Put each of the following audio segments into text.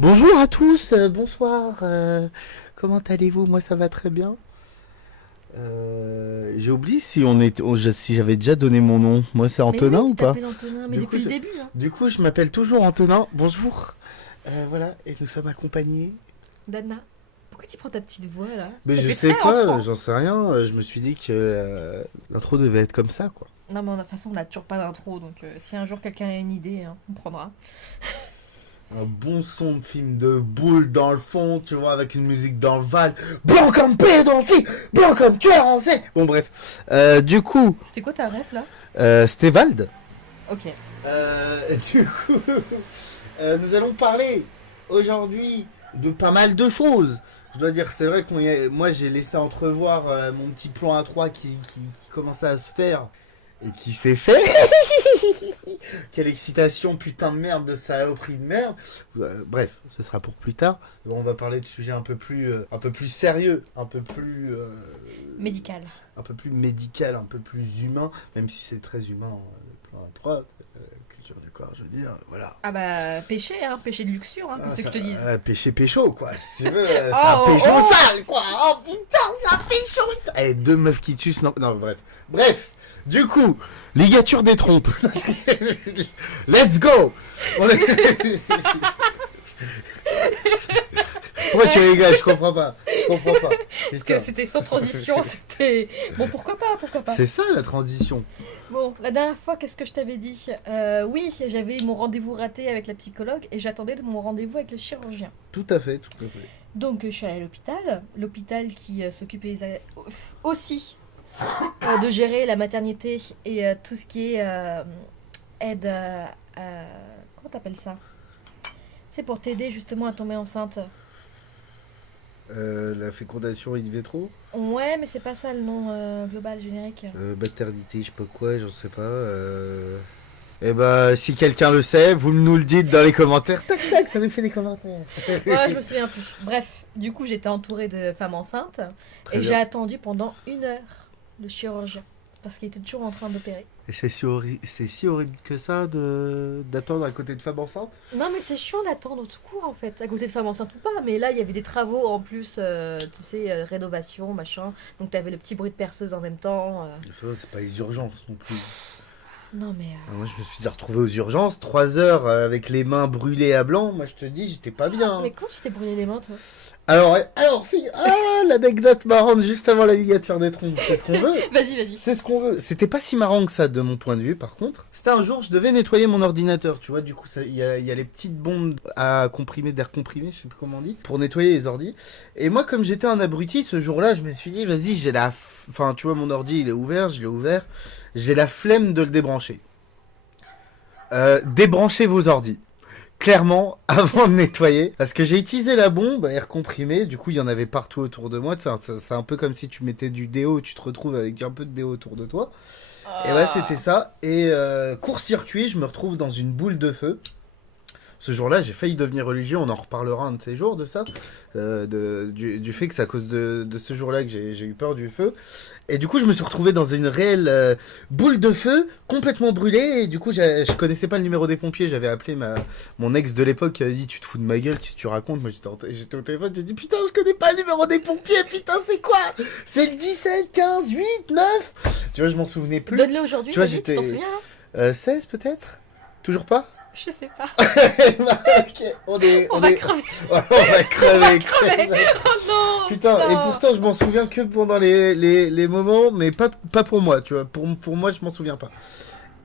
Bonjour à tous, bonsoir, comment allez-vous? Moi ça va très bien. J'ai oublié si si j'avais déjà donné mon nom. Moi c'est Mais oui, Antonin ou tu pas? t'appelles Antonin, mais Du coup, depuis le début, hein. du coup je m'appelle toujours Antonin, bonjour. Voilà, et nous sommes accompagnés. Dana, pourquoi tu prends ta petite voix là? Mais Ça je fait sais très pas, enfant. j'en sais rien, je me suis dit que l'intro devait être comme ça quoi. Non, mais de toute façon, on n'a toujours pas d'intro, donc si un jour quelqu'un a une idée, hein, on prendra. Un bon son de film de boule dans le fond, tu vois, avec une musique dans le Val. Blanc comme pédophile, blanc comme tueur en série. Bon bref, du coup, C'était quoi ta ref là? c'était Vald. Ok. Du coup, nous allons parler aujourd'hui de pas mal de choses. Je dois dire, c'est vrai moi j'ai laissé entrevoir mon petit plan à 3 qui commençait à se faire et qui s'est fait. Quelle excitation, putain de merde, de saloperie de merde. Bref, ce sera pour plus tard. On va parler de sujets un peu plus sérieux, Médical. un peu plus médical, un peu plus humain, même si c'est très humain, le plan à 3 culture du corps, je veux dire, voilà. Ah bah, péché, hein, péché de luxure, hein, qu'est-ce que je te dise? Péché pécho, quoi, si tu veux, c'est un Oh, pécho oh. sale, quoi. Oh putain, c'est un pécho sale. Eh, deux meufs qui tuent, non, non, bref. Bref, du coup, ligature des trompes. Let's go. Pourquoi tu rigoles? Je comprends pas. Je comprends pas. Parce que c'était sans transition, c'était... Bon, pourquoi pas, pourquoi pas. C'est ça la transition. Bon, la dernière fois, qu'est-ce que je t'avais dit? Oui, j'avais mon rendez-vous raté avec la psychologue et j'attendais mon rendez-vous avec le chirurgien. Tout à fait, tout à fait. Donc je suis allée à l'hôpital qui s'occupait aussi de gérer la maternité et tout ce qui est aide comment t'appelles ça? C'est pour t'aider justement à tomber enceinte. La fécondation in vitro, Ouais, mais c'est pas ça le nom global générique. maternité, je sais pas quoi, j'en sais pas. Eh bah, si quelqu'un le sait, vous nous le dites dans les commentaires. Tac, tac, ça nous fait des commentaires. Ouais, je me souviens plus. Bref, du coup j'étais entourée de femmes enceintes Très et j'ai bien. attendu pendant 1 heure le chirurgien parce qu'il était toujours en train d'opérer. Et c'est si horrible que ça d'attendre à côté de femmes enceintes. Non, mais c'est chiant d'attendre tout court en fait, à côté de femmes enceintes ou pas. Mais là, il y avait des travaux en plus, tu sais, rénovation, machin. Donc t'avais le petit bruit de perceuse en même temps. Ça, c'est pas les urgences non plus. Non, mais. Moi, je me suis déjà retrouvé aux urgences, 3 heures avec les mains brûlées à blanc. Moi, je te dis, j'étais pas bien. Mais quand tu t'es brûlé les mains, toi? Alors, fille, l'anecdote marrante juste avant la ligature des trompes. C'est ce qu'on veut. Vas-y, vas-y. C'est ce qu'on veut. C'était pas si marrant que ça de mon point de vue, par contre. C'était un jour, je devais nettoyer mon ordinateur, tu vois. Du coup, il y a les petites bombes à comprimer, d'air comprimé, je sais plus comment on dit, pour nettoyer les ordis. Et moi, comme j'étais un abruti, ce jour-là, je me suis dit, vas-y, Enfin, tu vois, mon ordi, il est ouvert, je l'ai ouvert. J'ai la flemme de le débrancher. Débranchez vos ordis. Clairement, avant de nettoyer, parce que j'ai utilisé la bombe à air comprimé, du coup il y en avait partout autour de moi, c'est un peu comme si tu mettais du déo, tu te retrouves avec un peu de déo autour de toi, et ouais c'était ça, et court-circuit, je me retrouve dans une boule de feu. Ce jour-là, j'ai failli devenir religieux, on en reparlera un de ces jours de ça, du fait que c'est à cause de ce jour-là que j'ai eu peur du feu. Et du coup, je me suis retrouvé dans une réelle boule de feu, complètement brûlée, et du coup, je connaissais pas le numéro des pompiers, j'avais appelé mon ex de l'époque qui avait dit, tu te fous de ma gueule, qu'est-ce que tu racontes? Moi, j'étais au téléphone, j'ai dit, putain, je connais pas le numéro des pompiers, putain, c'est quoi? C'est le 17, 15, 8, 9. Tu vois, je m'en souvenais plus. Donne-le aujourd'hui, Tu vois, vas-y, tu t'en souviens là? 16 peut-être? Toujours pas? Je sais pas. Ok, On va crever. Ouais, on va crever. Crever. Oh non! Putain, et pourtant je m'en souviens que pendant les moments, mais pas pour moi, tu vois. Pour moi, je m'en souviens pas.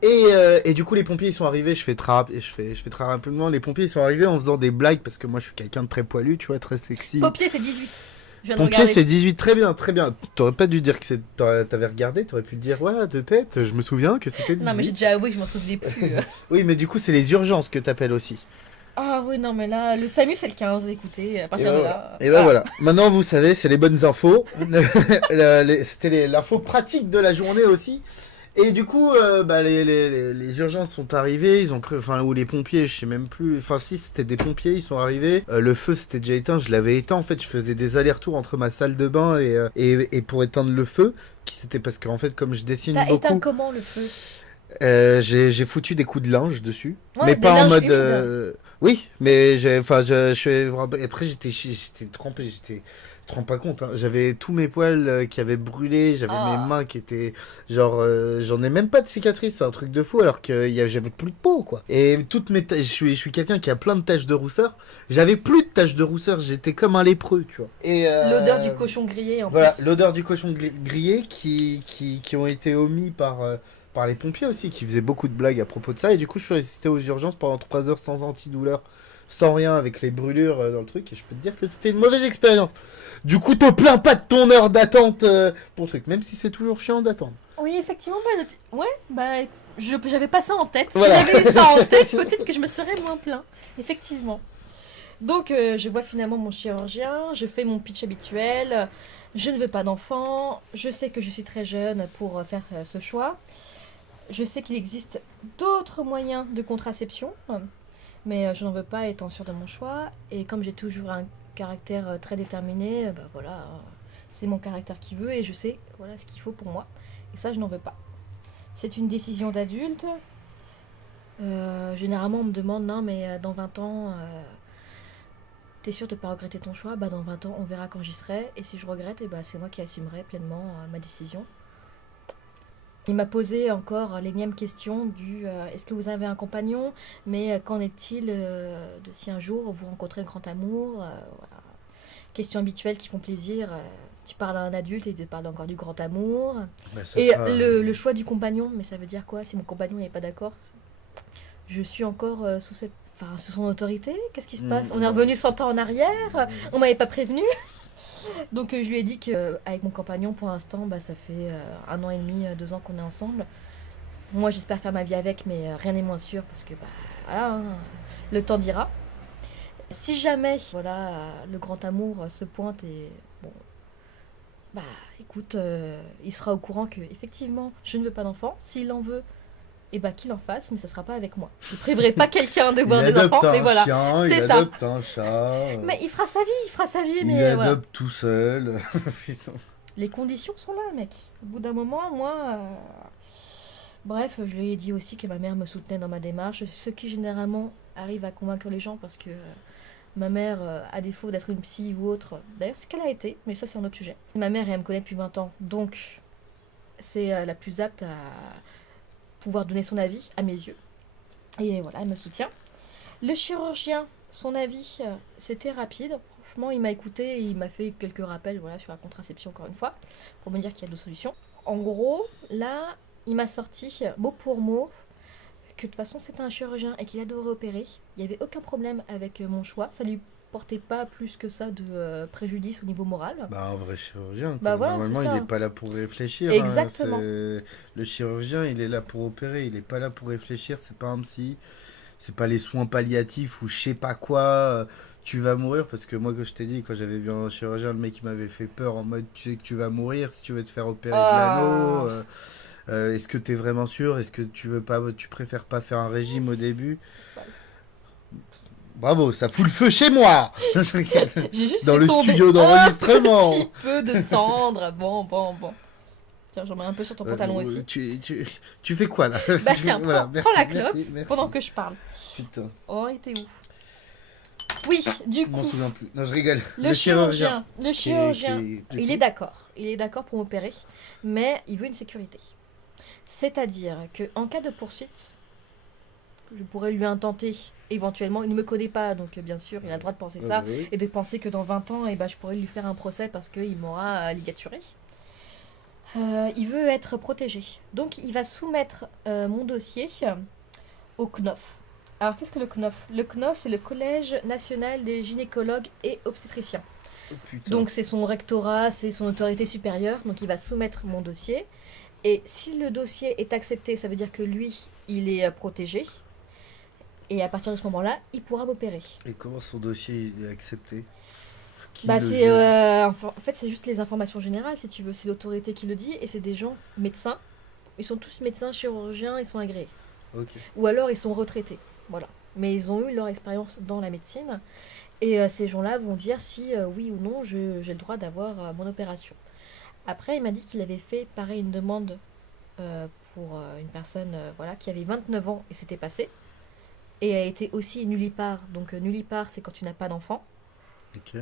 Et du coup, les pompiers ils sont arrivés. Je fais très rapidement. Les pompiers ils sont arrivés en faisant des blagues parce que moi je suis quelqu'un de très poilu, tu vois, très sexy. Pompier, c'est 18. Je viens de Pompier regarder. c'est 18, très bien, très bien. T'aurais pas dû dire que t'avais regardé, t'aurais pu le dire, ouais, de tête, je me souviens que c'était 18. Non, mais j'ai déjà avoué que je m'en souvenais plus. Oui, mais du coup, c'est les urgences que t'appelles aussi. Ah oui, non, mais là, le SAMU, c'est le 15, écoutez, à Et partir ben de voilà. là. Et ben voilà. Maintenant, vous savez, c'est les bonnes infos. C'était l'info pratique de la journée aussi. Et du coup, les urgences sont arrivées, ils ont cru, enfin, ou les pompiers, je sais même plus, enfin si c'était des pompiers, ils sont arrivés, le feu c'était déjà éteint, je l'avais éteint, en fait je faisais des allers-retours entre ma salle de bain et pour éteindre le feu, qui c'était parce qu'en fait comme je dessine T'as éteint beaucoup, comment le feu? j'ai foutu des coups de linge dessus, Ouais, mais des pas en linges mode, humides. Oui, mais après j'étais trempé, j'étais. Tu te rends pas compte, hein. J'avais tous mes poils qui avaient brûlé, j'avais mes Ah. mains qui étaient genre, j'en ai même pas de cicatrices, c'est un truc de fou alors que j'avais plus de peau quoi. Et toutes je suis quelqu'un qui a plein de taches de rousseur, j'avais plus de taches de rousseur, j'étais comme un lépreux, tu vois. Et L'odeur du cochon grillé en voilà, plus. l'odeur du cochon grillé qui ont été omis par les pompiers aussi, qui faisaient beaucoup de blagues à propos de ça. Et du coup, je suis resté aux urgences pendant 3 heures sans antidouleur, sans rien, avec les brûlures dans le truc. Et je peux te dire que c'était une mauvaise expérience. Du coup, te plains pas de ton heure d'attente pour le truc, même si c'est toujours chiant d'attendre. Oui, effectivement, ouais, bah, j'avais pas ça en tête. Si Voilà. j'avais eu ça en tête, peut-être que je me serais moins plaint. Effectivement. Donc, je vois finalement mon chirurgien, je fais mon pitch habituel. Je ne veux pas d'enfant. Je sais que je suis très jeune pour faire ce choix. Je sais qu'il existe d'autres moyens de contraception, mais je n'en veux pas étant sûre de mon choix. Et comme j'ai toujours un caractère très déterminé, bah voilà, c'est mon caractère qui veut et je sais voilà ce qu'il faut pour moi. Et ça, je n'en veux pas. C'est une décision d'adulte. Généralement, on me demande, non, mais dans 20 ans, t'es sûr de ne pas regretter ton choix? Bah, dans 20 ans, on verra quand j'y serai. Et si je regrette, et bah, c'est moi qui assumerai pleinement ma décision. Il m'a posé encore l'énième question du est-ce que vous avez un compagnon? Mais qu'en est-il de si un jour vous rencontrez le grand amour? Voilà. Questions habituelles qui font plaisir. Tu parles à un adulte et tu parles encore du grand amour. Bah, ça Et sera, le choix du compagnon, mais ça veut dire quoi? Si mon compagnon n'est pas d'accord, je suis encore sous son autorité? Qu'est-ce qui se passe? On est revenu 100 ans en arrière? On m'avait pas prévenu? Donc je lui ai dit qu'avec mon compagnon, pour l'instant, bah, ça fait 1 an et demi, 2 ans qu'on est ensemble. Moi, j'espère faire ma vie avec, mais rien n'est moins sûr parce que bah, voilà, hein, le temps dira. Si jamais voilà, le grand amour se pointe et bon, bah écoute, il sera au courant que effectivement, je ne veux pas d'enfant. S'il en veut, et bah qu'il en fasse, mais ça sera pas avec moi. Je priverai pas quelqu'un de il voir des adopte enfants, mais un voilà, chien, c'est il ça. adopte un chat, Mais il fera sa vie, il mais voilà. adopte tout seul. Putain. Les conditions sont là, mec. Au bout d'un moment, moi. Bref, je lui ai dit aussi que ma mère me soutenait dans ma démarche, ce qui généralement arrive à convaincre les gens parce que ma mère, à défaut d'être une psy ou autre, d'ailleurs, ce qu'elle a été, mais ça, c'est un autre sujet. Ma mère, elle me connaît depuis 20 ans, donc c'est la plus apte à pouvoir donner son avis, à mes yeux. Et voilà, elle me soutient. Le chirurgien, son avis, c'était rapide. Franchement, il m'a écouté et il m'a fait quelques rappels voilà, sur la contraception, encore une fois, pour me dire qu'il y a d'autres solutions. En gros, là, il m'a sorti mot pour mot que de toute façon c'était un chirurgien et qu'il adorait opérer. Il n'y avait aucun problème avec mon choix. Ça lui portait pas plus que ça de préjudice au niveau moral. Bah, un vrai chirurgien, quoi. Bah voilà, Normalement, c'est il ça. n'est pas là pour réfléchir, hein. Exactement. Le chirurgien, il est là pour opérer. Il n'est pas là pour réfléchir. C'est pas un psy. C'est pas les soins palliatifs ou je sais pas quoi. Tu vas mourir. Parce que moi, que je t'ai dit, quand j'avais vu un chirurgien, le mec, il m'avait fait peur en mode tu sais que tu vas mourir si tu veux te faire opérer de l'anneau. Ah. Est-ce que t'es vraiment sûr? Est-ce que tu préfères pas faire un régime au début? Bravo, ça fout le feu chez moi. J'ai juste Dans fait le tomber studio d'enregistrement. un petit peu de cendre. Bon. Tiens, j'en mets un peu sur ton pantalon aussi. Tu fais quoi là? Bah tiens, Voilà, prends la merci, clope merci. pendant que je parle. Putain, Oh, il était où? Oui, du je m'en coup, souviens plus. Non, je rigole. le chirurgien, Du il coup, est d'accord. Il est d'accord pour m'opérer, mais il veut une sécurité. C'est-à-dire qu'en cas de poursuite, je pourrais lui intenter éventuellement. Il ne me connaît pas, donc bien sûr, il a le droit de penser ça. oui. Et de penser que dans 20 ans, eh ben, je pourrais lui faire un procès parce qu'il m'aura ligaturé. Il veut être protégé. Donc il va soumettre mon dossier au CNOF. Alors qu'est-ce que le CNOF? Le CNOF, c'est le Collège national des gynécologues et obstétriciens. Oh, putain. Donc c'est son rectorat, c'est son autorité supérieure. Donc il va soumettre mon dossier. Et si le dossier est accepté, ça veut dire que lui, il est protégé. Et à partir de ce moment-là, il pourra m'opérer. Et comment son dossier est accepté? Qui Bah le c'est juge? en fait c'est juste les informations générales si tu veux, c'est l'autorité qui le dit et c'est des gens médecins. Ils sont tous médecins, chirurgiens, ils sont agréés. Ok. Ou alors ils sont retraités. Voilà. Mais ils ont eu leur expérience dans la médecine et ces gens-là vont dire si oui ou non j'ai le droit d'avoir mon opération. Après, il m'a dit qu'il avait fait pareil une demande pour une personne voilà qui avait 29 ans et c'était passé. et a été aussi nullipare. Donc nullipare, c'est quand tu n'as pas d'enfant. Ok.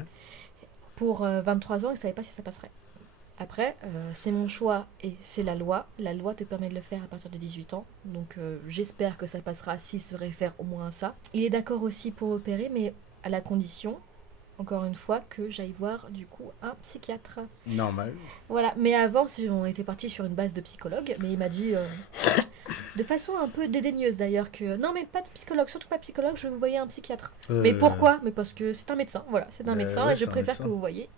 Pour 23 ans, il ne savait pas si ça passerait. Après, c'est mon choix et c'est la loi. La loi te permet de le faire à partir de 18 ans. Donc j'espère que ça passera s'il se réfère au moins à ça. Il est d'accord aussi pour opérer, mais à la condition, encore une fois, que j'aille voir du coup un psychiatre. Normal. Voilà, mais avant, on était parti sur une base de psychologue, mais il m'a dit, de façon un peu dédaigneuse d'ailleurs, que non, mais pas de psychologue, surtout pas de psychologue, je veux vous voyez un psychiatre. Mais pourquoi? Mais parce que c'est un médecin, voilà, c'est un médecin ouais, et je c'est un préfère médecin. que vous voyez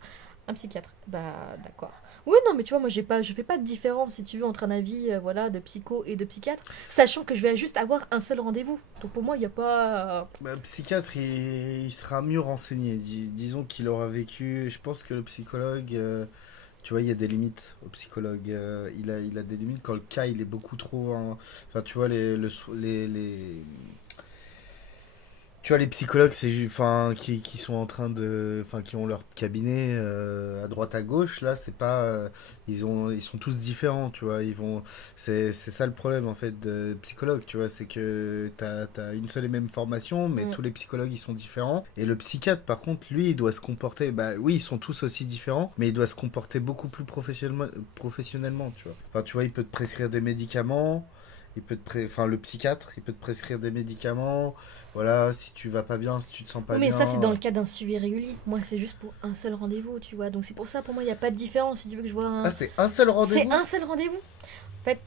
un psychiatre. Bah, d'accord. Oui, non, mais tu vois, moi, je fais pas de différence, si tu veux, entre un avis voilà, de psycho et de psychiatre, sachant que je vais juste avoir un seul rendez-vous. Donc pour moi, il n'y a pas. Bah, psychiatre, il sera mieux renseigné. Disons qu'il aura vécu. Je pense que le psychologue, tu vois, il y a des limites au psychologue. Il a des limites quand le cas il est beaucoup trop. Enfin, tu vois, tu vois, les psychologues, enfin, qui sont en train de, enfin, qui ont leur cabinet à droite à gauche, là, c'est pas, ils sont tous différents, tu vois, c'est ça le problème en fait de psychologue, tu vois, c'est que t'as une seule et même formation, mais tous les psychologues ils sont différents. Et le psychiatre, par contre, lui, il doit se comporter, bah oui, ils sont tous aussi différents, mais il doit se comporter beaucoup plus professionnellement, tu vois. Enfin, tu vois, il peut te prescrire des médicaments. Enfin, le psychiatre, il peut te prescrire des médicaments. Voilà, si tu vas pas bien, si tu te sens pas Oui, mais ça, c'est dans le bien. cas d'un suivi régulier. Moi, c'est juste pour un seul rendez-vous, tu vois. Donc c'est pour ça, pour moi, il n'y a pas de différence. Si tu veux que je vois un. Ah, c'est un seul C'est rendez-vous? un seul rendez-vous. En fait,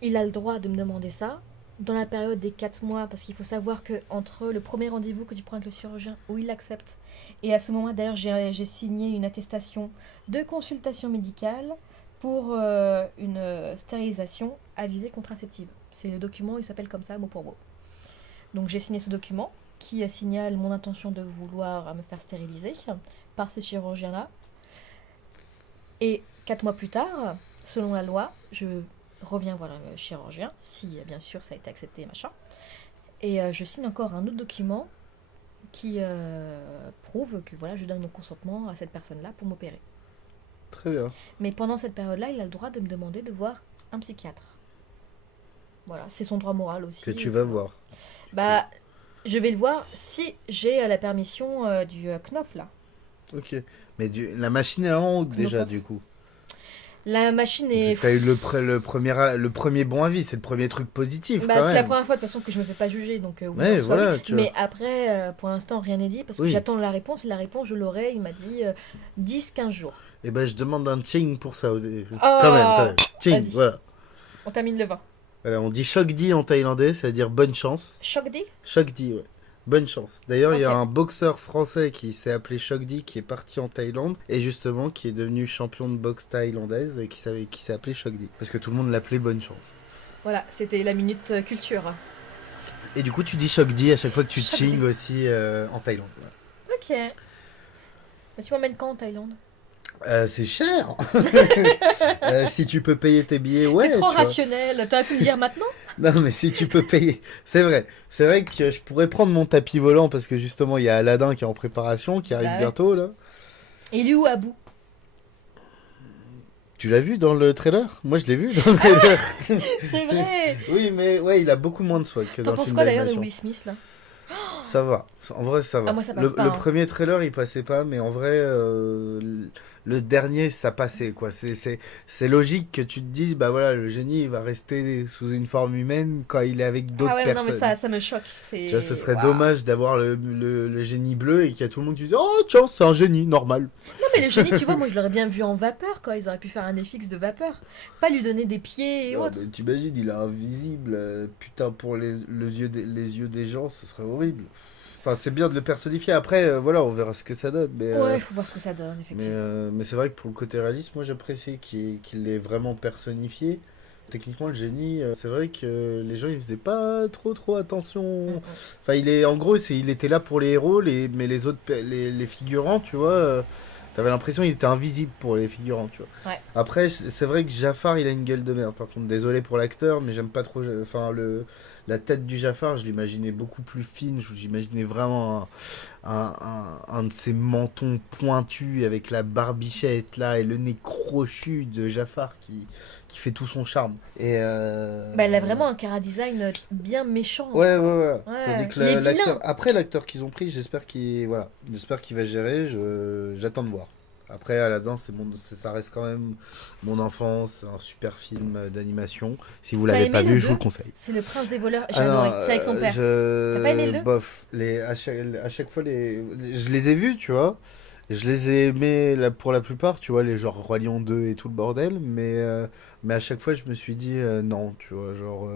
il a le droit de me demander ça dans la période des 4 mois, parce qu'il faut savoir que entre le premier rendez-vous que tu prends avec le chirurgien, où il accepte, et à ce moment, d'ailleurs, j'ai signé une attestation de consultation médicale pour une stérilisation à visée contraceptive. C'est le document, il s'appelle comme ça, mot pour mot. Donc j'ai signé ce document qui signale mon intention de vouloir me faire stériliser par ce chirurgien-là. Et 4 mois plus tard, selon la loi, je reviens voir le chirurgien, si bien sûr ça a été accepté, machin. Et je signe encore un autre document qui prouve que voilà, je donne mon consentement à cette personne-là pour m'opérer. Très bien. Mais pendant cette période-là, il a le droit de me demander de voir un psychiatre. Voilà, c'est son droit moral aussi. Que tu vas voir. Bah, je vais le voir si j'ai la permission du Knof là. Ok. Mais la machine est en haut déjà, Knopf. du coup. La machine est. T'as eu le premier bon avis, c'est le premier truc positif Bah, quand c'est la même. première fois de toute façon que je me fais pas juger, donc oui, Ouais, en soi, oui. voilà, tu vois. Mais après, pour l'instant, rien n'est dit parce que Oui. j'attends la réponse. Et la réponse, je l'aurai, il m'a dit 10-15 jours. Et ben, je demande un ting pour ça. Oh, Quand même, quand même. Ting, vas-y. voilà. On termine le vin. Voilà, on dit Shokdi en thaïlandais, c'est-à-dire bonne chance. Chokdi. Shokdi, ouais. Bonne chance. D'ailleurs, il y a Ok. un boxeur français qui s'est appelé Shokdi qui est parti en Thaïlande et justement qui est devenu champion de boxe thaïlandaise et qui s'est appelé Shokdi. Parce que tout le monde l'appelait bonne chance. Voilà, c'était la minute culture. Et du coup, tu dis Shokdi à chaque fois que tu Shokdi. ching aussi en Thaïlande. Voilà. Ok. Bah, tu m'emmènes quand en Thaïlande? C'est cher. Si tu peux payer tes billets, ouais. T'es trop tu vois. rationnel. T'aurais pu me dire maintenant? Non, mais si tu peux payer, c'est vrai. C'est vrai que je pourrais prendre mon tapis volant parce que justement, il y a Aladdin qui est en préparation, qui arrive Bah ouais. bientôt là. Et il est où Abou? Tu l'as vu dans le trailer? Moi, je l'ai vu dans le trailer. C'est vrai. Oui, mais ouais, il a beaucoup moins de swag que dans T'en le penses film quoi d'ailleurs de d'animation. Will Smith là? Ça va. En vrai, ça va. Ah, moi, ça passe pas, Le hein. premier trailer, il passait pas, mais en vrai, le dernier, ça passait, quoi. C'est logique que tu te dises, bah voilà, le génie, il va rester sous une forme humaine quand il est avec d'autres Ah ouais, non, mais personnes. ça me choque. Tu vois, ce serait Waouh. dommage d'avoir le génie bleu et qu'il y a tout le monde qui dit, oh, tiens, c'est un génie, normal. Non, mais le génie, tu vois, moi je l'aurais bien vu en vapeur, quoi. Ils auraient pu faire un FX de vapeur. Pas lui donner des pieds et Non, autres. mais t'imagines, il est invisible. Putain, pour les yeux des gens, ce serait horrible. Enfin, c'est bien de le personnifier. Après, voilà, on verra ce que ça donne. Mais, Ouais, faut voir ce que ça donne, mais, effectivement. mais c'est vrai que pour le côté réaliste, moi j'apprécie qu'il l'ait vraiment personnifié. Techniquement, le génie, c'est vrai que les gens ils faisaient pas trop attention. Enfin, en gros, il était là pour les héros, mais les autres, les figurants, tu vois, t'avais l'impression qu'il était invisible pour les figurants, tu vois. Ouais. Après, c'est vrai que Jafar, il a une gueule de merde. Par contre, désolé pour l'acteur, mais j'aime pas trop. Enfin, la tête du Jafar, je l'imaginais beaucoup plus fine. J'imaginais vraiment un de ces mentons pointus avec la barbichette là et le nez crochu de Jafar qui fait tout son charme. Et Bah, elle a vraiment un chara design bien méchant. ouais. Ouais, Tandis que il est l'acteur, vilain. après l'acteur qu'ils ont pris, j'espère qu'il va gérer. J'attends de voir. Après, Aladdin, ça reste quand même mon enfance, un super film d'animation. Si vous T'as l'avez aimé pas le vu, je vous 2? le conseille. C'est le prince des voleurs. J'ai Ah non, adoré. C'est avec son père. T'as pas aimé le 2? bof, à chaque fois, je les ai vus, tu vois. Je les ai aimés pour la plupart, tu vois, les genre Roi Lion 2 et tout le bordel, mais à chaque fois, je me suis dit non, tu vois, genre,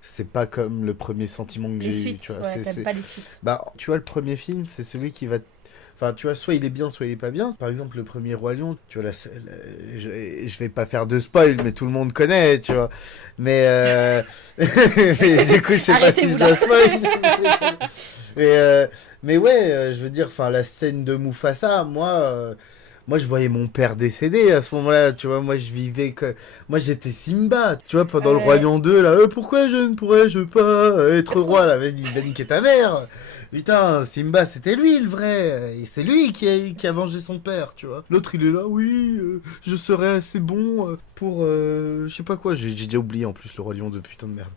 c'est pas comme le premier sentiment que Les j'ai eu, suites. tu vois. Ouais, t'aimes pas les suites. Bah, tu vois, le premier film, c'est celui qui va. Enfin, tu vois, soit il est bien, soit il est pas bien. Par exemple, le premier Roi Lion, tu vois, je vais pas faire de spoil, mais tout le monde connaît, tu vois. Mais, mais du coup, je sais pas si je Arrêtez-vous là. dois spoil. Mais, mais ouais, je veux dire, enfin, la scène de Mufasa, moi, je voyais mon père décédé à ce moment-là, tu vois. Moi, je vivais que. Moi, j'étais Simba, tu vois, pendant le Roi Lion 2, là. Pourquoi je ne pourrais-je pas être roi, là? Va niquer ta mère. Putain, Simba, c'était lui le vrai. Et c'est lui qui a vengé son père, tu vois. L'autre, il est là, oui, je serais assez bon pour. Je sais pas quoi. J'ai déjà oublié en plus le Roi Lion 2, putain de merde.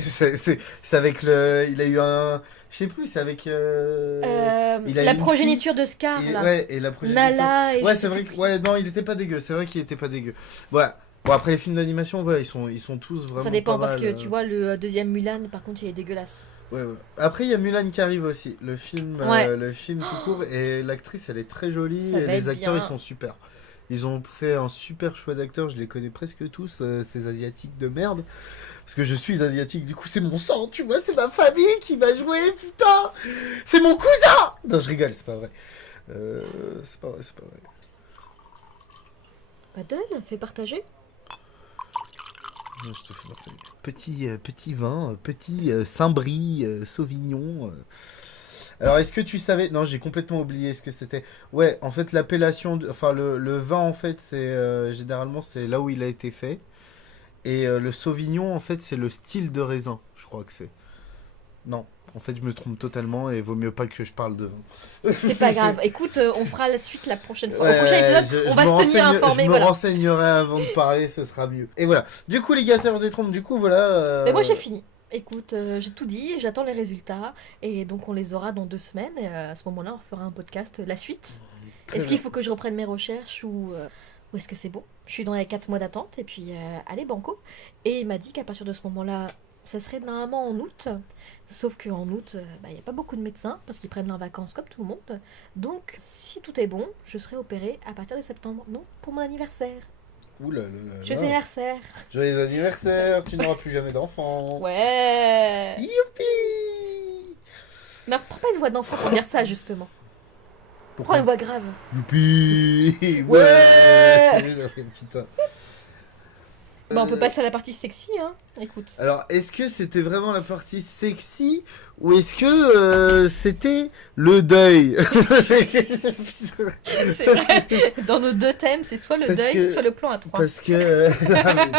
C'est avec le. Il a eu un. Je sais plus, c'est avec. Il a eu La une progéniture de Scar, fille, là. ouais, et la progéniture. Nala et Ouais, je c'est sais vrai plus que. qui. Ouais, non, il était pas dégueu. C'est vrai qu'il était pas dégueu. Voilà. Bon, après les films d'animation, voilà, ils sont tous vraiment. Ça dépend pas parce mal, que tu vois, le deuxième Mulan, par contre, il est dégueulasse. Ouais, voilà. Après, il y a Mulan qui arrive aussi. Ouais. Le film tout court. Et l'actrice, elle est très jolie. Ça Et va les être acteurs, bien. ils sont super. Ils ont fait un super choix d'acteurs. Je les connais presque tous, ces Asiatiques de merde. Parce que je suis asiatique, du coup, c'est mon sang, tu vois. C'est ma famille qui va jouer, putain. C'est mon cousin. Non, je rigole, c'est pas vrai. C'est pas vrai, c'est pas vrai. Bah, donne, fais partager. Je te fais partager. Petit vin, petit Saint-Brie, Sauvignon. Alors, est-ce que tu savais... Non, j'ai complètement oublié ce que c'était. Ouais, en fait, l'appellation... Enfin, le vin, en fait, c'est... généralement, c'est là où il a été fait. Et le Sauvignon, en fait, c'est le style de raisin, je crois que c'est. Non, en fait, je me trompe totalement et vaut mieux pas que je parle de vin. C'est pas grave. Écoute, on fera la suite la prochaine fois. Ouais, Au prochain épisode, on va se tenir informé. Je me Voilà. renseignerai avant de parler, ce sera mieux. Et voilà. Du coup, les gâteurs des trompes, du coup, voilà. Mais moi, j'ai fini. Écoute, j'ai tout dit, j'attends les résultats. Et donc, on les aura dans 2 semaines. Et à ce moment-là, on fera un podcast, la suite. Très Est-ce bien. qu'il faut que je reprenne mes recherches ou est-ce que c'est bon? Je suis dans les 4 mois d'attente. Et puis, allez, banco. Et il m'a dit qu'à partir de ce moment-là, ça serait normalement en août. Sauf qu'en août, il n'y a pas beaucoup de médecins parce qu'ils prennent leurs vacances comme tout le monde. Donc, si tout est bon, je serai opérée à partir de septembre. Non, pour mon anniversaire. Ouh là là là Joyeux là. anniversaire. Joyeux anniversaire, tu n'auras plus jamais d'enfant. Ouais. Youpi. Mais prends pas une voix d'enfant pour dire ça, justement. Prends Pourquoi une voix grave. Youpi. Ouais. Putain. Bah, on peut passer à la partie sexy, hein. Écoute. Alors, est-ce que c'était vraiment la partie sexy ou est-ce que c'était le deuil? C'est vrai. Dans nos deux thèmes, c'est soit le Parce deuil, que- soit le plan à 3. Parce que... non, mais-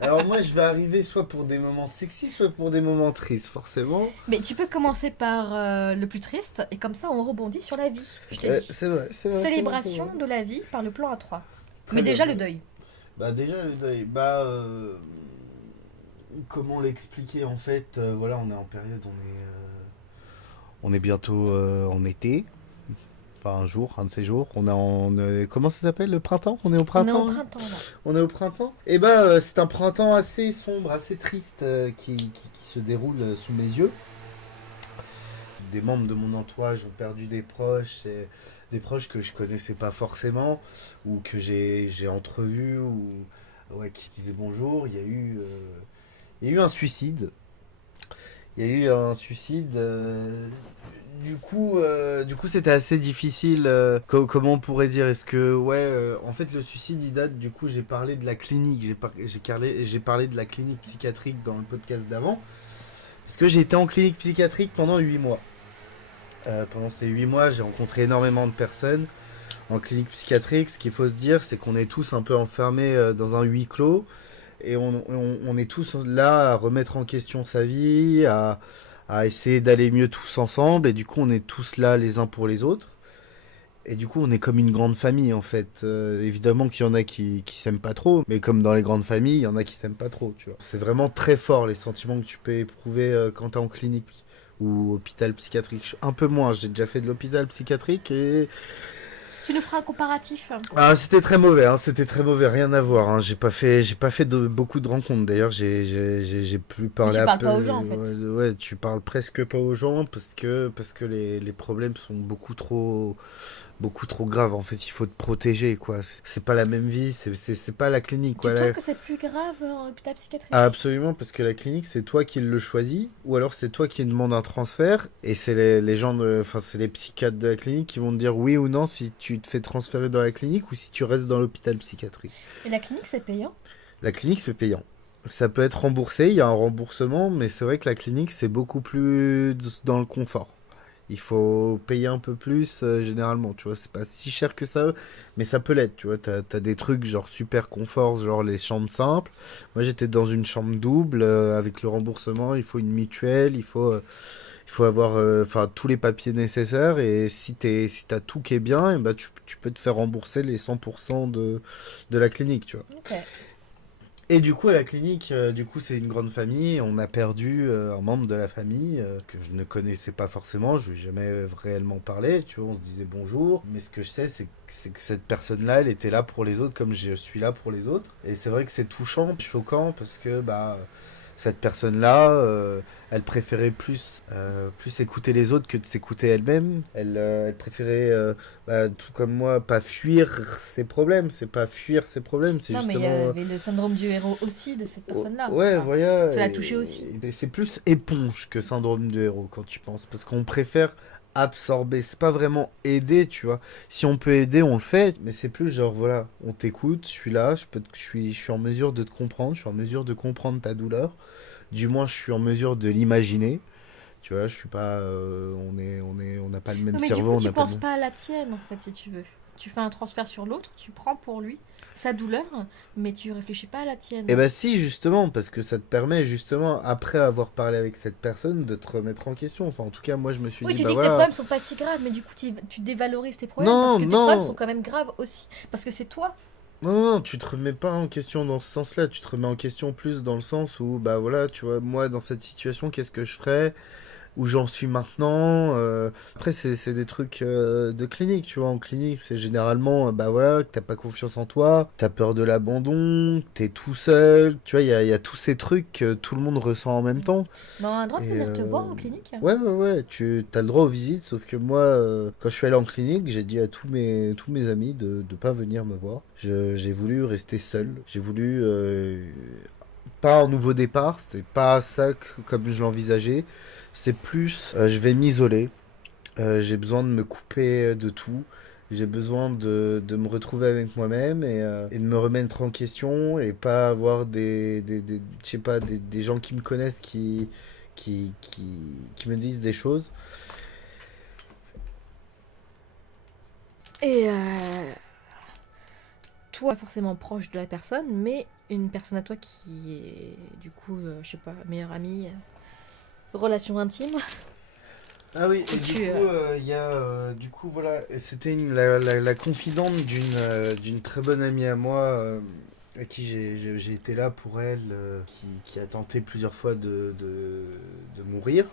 Alors moi, je vais arriver soit pour des moments sexy, soit pour des moments tristes, forcément. Mais tu peux commencer par le plus triste, et comme ça, on rebondit sur la vie. Je t'ai Ouais, dit. c'est vrai, c'est vrai. Célébration c'est vrai. de la vie par le plan A3. Très Mais bien. déjà, le deuil. Bah déjà, le deuil. Comment l'expliquer en fait voilà, on est en période, on est bientôt en été. Enfin, un de ces jours. Comment ça s'appelle, le printemps? On est au On est printemps? au printemps, là. On est au printemps. Et c'est un printemps assez sombre, assez triste qui se déroule sous mes yeux. Des membres de mon entourage ont perdu des proches, des proches que je connaissais pas forcément, ou que j'ai entrevus, ou ouais, qui disaient bonjour. Il y a eu un suicide. Il y a eu un suicide. Du coup, c'était assez difficile. Comment on pourrait dire? Est-ce que, ouais, en fait, le suicide, il date. Du coup, j'ai parlé de la clinique. J'ai parlé de la clinique psychiatrique dans le podcast d'avant. Parce que j'ai été en clinique psychiatrique pendant 8 mois. Pendant ces 8 mois, j'ai rencontré énormément de personnes en clinique psychiatrique. Ce qu'il faut se dire, c'est qu'on est tous un peu enfermés dans un huis clos. Et on est tous là à remettre en question sa vie, à à essayer d'aller mieux tous ensemble, et du coup on est tous là les uns pour les autres. Et du coup, on est comme une grande famille en fait. Évidemment qu'il y en a qui s'aiment pas trop, mais comme dans les grandes familles, il y en a qui s'aiment pas trop, tu vois. C'est vraiment très fort les sentiments que tu peux éprouver quand t'es en clinique ou hôpital psychiatrique. Un peu moins, j'ai déjà fait de l'hôpital psychiatrique et... Tu nous feras un comparatif. Ah, c'était très mauvais, hein, c'était très mauvais, rien à voir. Hein. J'ai pas fait beaucoup de rencontres. D'ailleurs, j'ai plus Mais parlé tu à parles peu. pas aux gens en fait. Ouais, ouais, tu parles presque pas aux gens parce que les problèmes sont beaucoup trop grave. En fait, il faut te protéger, quoi. C'est pas la même vie, c'est pas la clinique, Tu quoi. trouves que c'est plus grave en hôpital Ah, psychiatrique? absolument, parce que la clinique, c'est toi qui le choisis, ou alors c'est toi qui demande un transfert, et c'est les gens enfin, c'est les psychiatres de la clinique qui vont te dire oui ou non si tu te fais transférer dans la clinique ou si tu restes dans l'hôpital psychiatrique. Et la clinique, c'est payant? La clinique, c'est payant. Ça peut être remboursé, il y a un remboursement, mais c'est vrai que la clinique, c'est beaucoup plus dans le confort. Il faut payer un peu plus généralement, tu vois, c'est pas si cher que ça, mais ça peut l'être, tu vois, t'as des trucs genre super confort, genre les chambres simples. Moi j'étais dans une chambre double, avec le remboursement, il faut une mutuelle, il faut avoir enfin tous les papiers nécessaires, et si t'as tout qui est bien, et bah, tu peux te faire rembourser les 100% de la clinique, tu vois. Ok. Et du coup, à la clinique, du coup, c'est une grande famille. On a perdu un membre de la famille que je ne connaissais pas forcément. Je lui ai jamais réellement parlé. Tu vois, on se disait bonjour. Mais ce que je sais, c'est que cette personne-là, elle était là pour les autres comme je suis là pour les autres. Et c'est vrai que c'est touchant, choquant, parce que bah, cette personne-là, elle préférait plus écouter les autres que de s'écouter elle-même. Elle préférait, bah, tout comme moi, pas fuir ses problèmes. C'est pas fuir ses problèmes, c'est Non, mais il y justement avait le syndrome du héros aussi de cette personne-là. ouais, Enfin, voilà. ça l'a touché aussi. Et c'est plus éponge que syndrome de héros quand tu penses. Parce qu'on préfère absorber. C'est pas vraiment aider, tu vois. Si on peut aider, on le fait. Mais c'est plus genre, voilà, on t'écoute, je suis là, je suis en mesure de te comprendre, je suis en mesure de comprendre ta douleur. Du moins, je suis en mesure de l'imaginer. Tu vois, je suis pas. On n'a pas le même Non, mais du coup, cerveau, on tu n'a pas le penses même. pas à la tienne, en fait, si tu veux. Tu fais un transfert sur l'autre, tu prends pour lui sa douleur, mais tu réfléchis pas à la Eh tienne. ben si, justement, parce que ça te permet, justement, après avoir parlé avec cette personne, de te remettre en question. Enfin, en tout cas, moi, je me suis Oui, dit, tu bah dis que tes voilà. problèmes sont pas si graves, mais du coup, tu dévalorises tes problèmes parce Non, que tes problèmes sont non, quand même graves aussi. Parce que c'est toi. non, tu te remets pas en question dans ce sens-là. Tu te remets en question plus dans le sens où, bah voilà, tu vois, moi, dans cette situation, qu'est-ce que je ferais? Où j'en suis maintenant. Après, c'est des trucs de clinique, tu vois. En clinique, c'est généralement, bah voilà, que t'as pas confiance en toi, t'as peur de l'abandon, t'es tout seul. Tu vois, il y a tous ces trucs que tout le monde ressent en même temps. Mais on a le droit de Et venir te voir en clinique. ouais, ouais, ouais, tu as le droit aux visites, sauf que moi, quand je suis allé en clinique, j'ai dit à tous mes amis de ne pas venir me voir. J'ai voulu rester seul. J'ai voulu pas un nouveau départ, c'était pas ça comme je l'envisageais. C'est plus, je vais m'isoler. J'ai besoin de me couper de tout. J'ai besoin de me retrouver avec moi-même et de me remettre en question et pas avoir je sais pas, des gens qui me connaissent qui me disent des choses. Et toi, pas forcément proche de la personne, mais une personne à toi qui est, du coup, je sais pas, meilleure amie, relation intime. Ah oui, Et et du tu. coup, il y a, du coup, voilà, et c'était la confidente d'une très bonne amie à moi, à qui j'ai été là pour elle, qui a tenté plusieurs fois de mourir.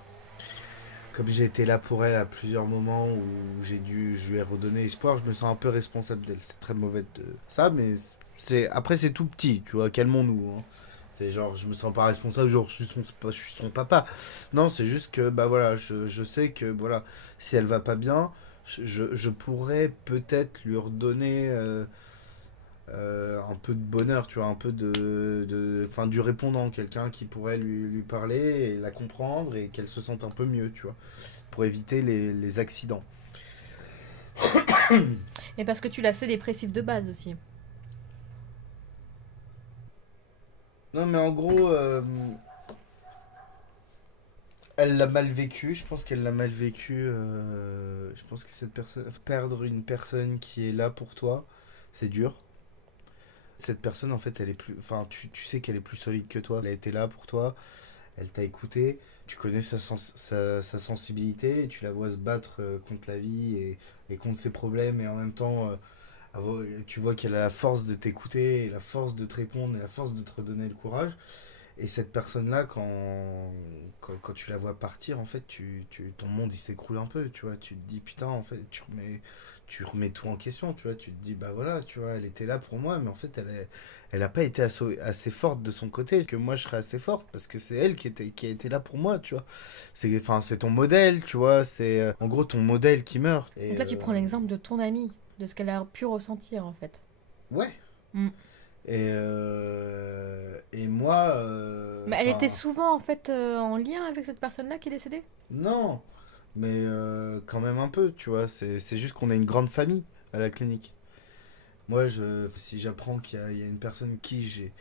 Comme j'ai été là pour elle à plusieurs moments où je lui ai redonné espoir, je me sens un peu responsable d'elle. C'est très mauvais de ça, mais après c'est tout petit, tu vois, calmons-nous. Hein. C'est genre, je me sens pas responsable, genre je suis son papa. Non, c'est juste que, bah voilà, je sais que, voilà, si elle va pas bien, je pourrais peut-être lui redonner un peu de bonheur, tu vois, un peu enfin, du répondant, quelqu'un qui pourrait lui parler et la comprendre et qu'elle se sente un peu mieux, tu vois, pour éviter les accidents. Et parce que tu l'as assez dépressif de base aussi. Non, mais en gros, elle l'a mal vécu, je pense qu'elle l'a mal vécu. Je pense que cette personne, perdre une personne qui est là pour toi, c'est dur. Cette personne, en fait, elle est plus. Enfin, tu sais qu'elle est plus solide que toi. Elle a été là pour toi. elle t'a écouté, tu connais sa sensibilité, et tu la vois se battre contre la vie et contre ses problèmes, et en même temps, tu vois qu'elle a la force de t'écouter, et la force de te répondre, et la force de te redonner le courage. Et cette personne-là, quand tu la vois partir, en fait, ton monde il s'écroule un peu, tu vois. Tu te dis, putain, en fait, tu remets tout en question, tu vois. Tu te dis, bah voilà, tu vois, elle était là pour moi, mais en fait, elle a pas été assez forte de son côté, que moi je serais assez forte, parce que c'est elle qui a été là pour moi, tu vois. Enfin, c'est ton modèle, tu vois. C'est en gros ton modèle qui meurt. Donc là, tu prends l'exemple de ton amie, de ce qu'elle a pu ressentir en fait. Ouais. Mm. Et moi, Mais elle était enfin, souvent en fait en lien avec cette personne-là qui est décédée. non, mais quand même un peu, tu vois. C'est juste qu'on a une grande famille à la clinique. Moi, si j'apprends qu'il y a une personne qui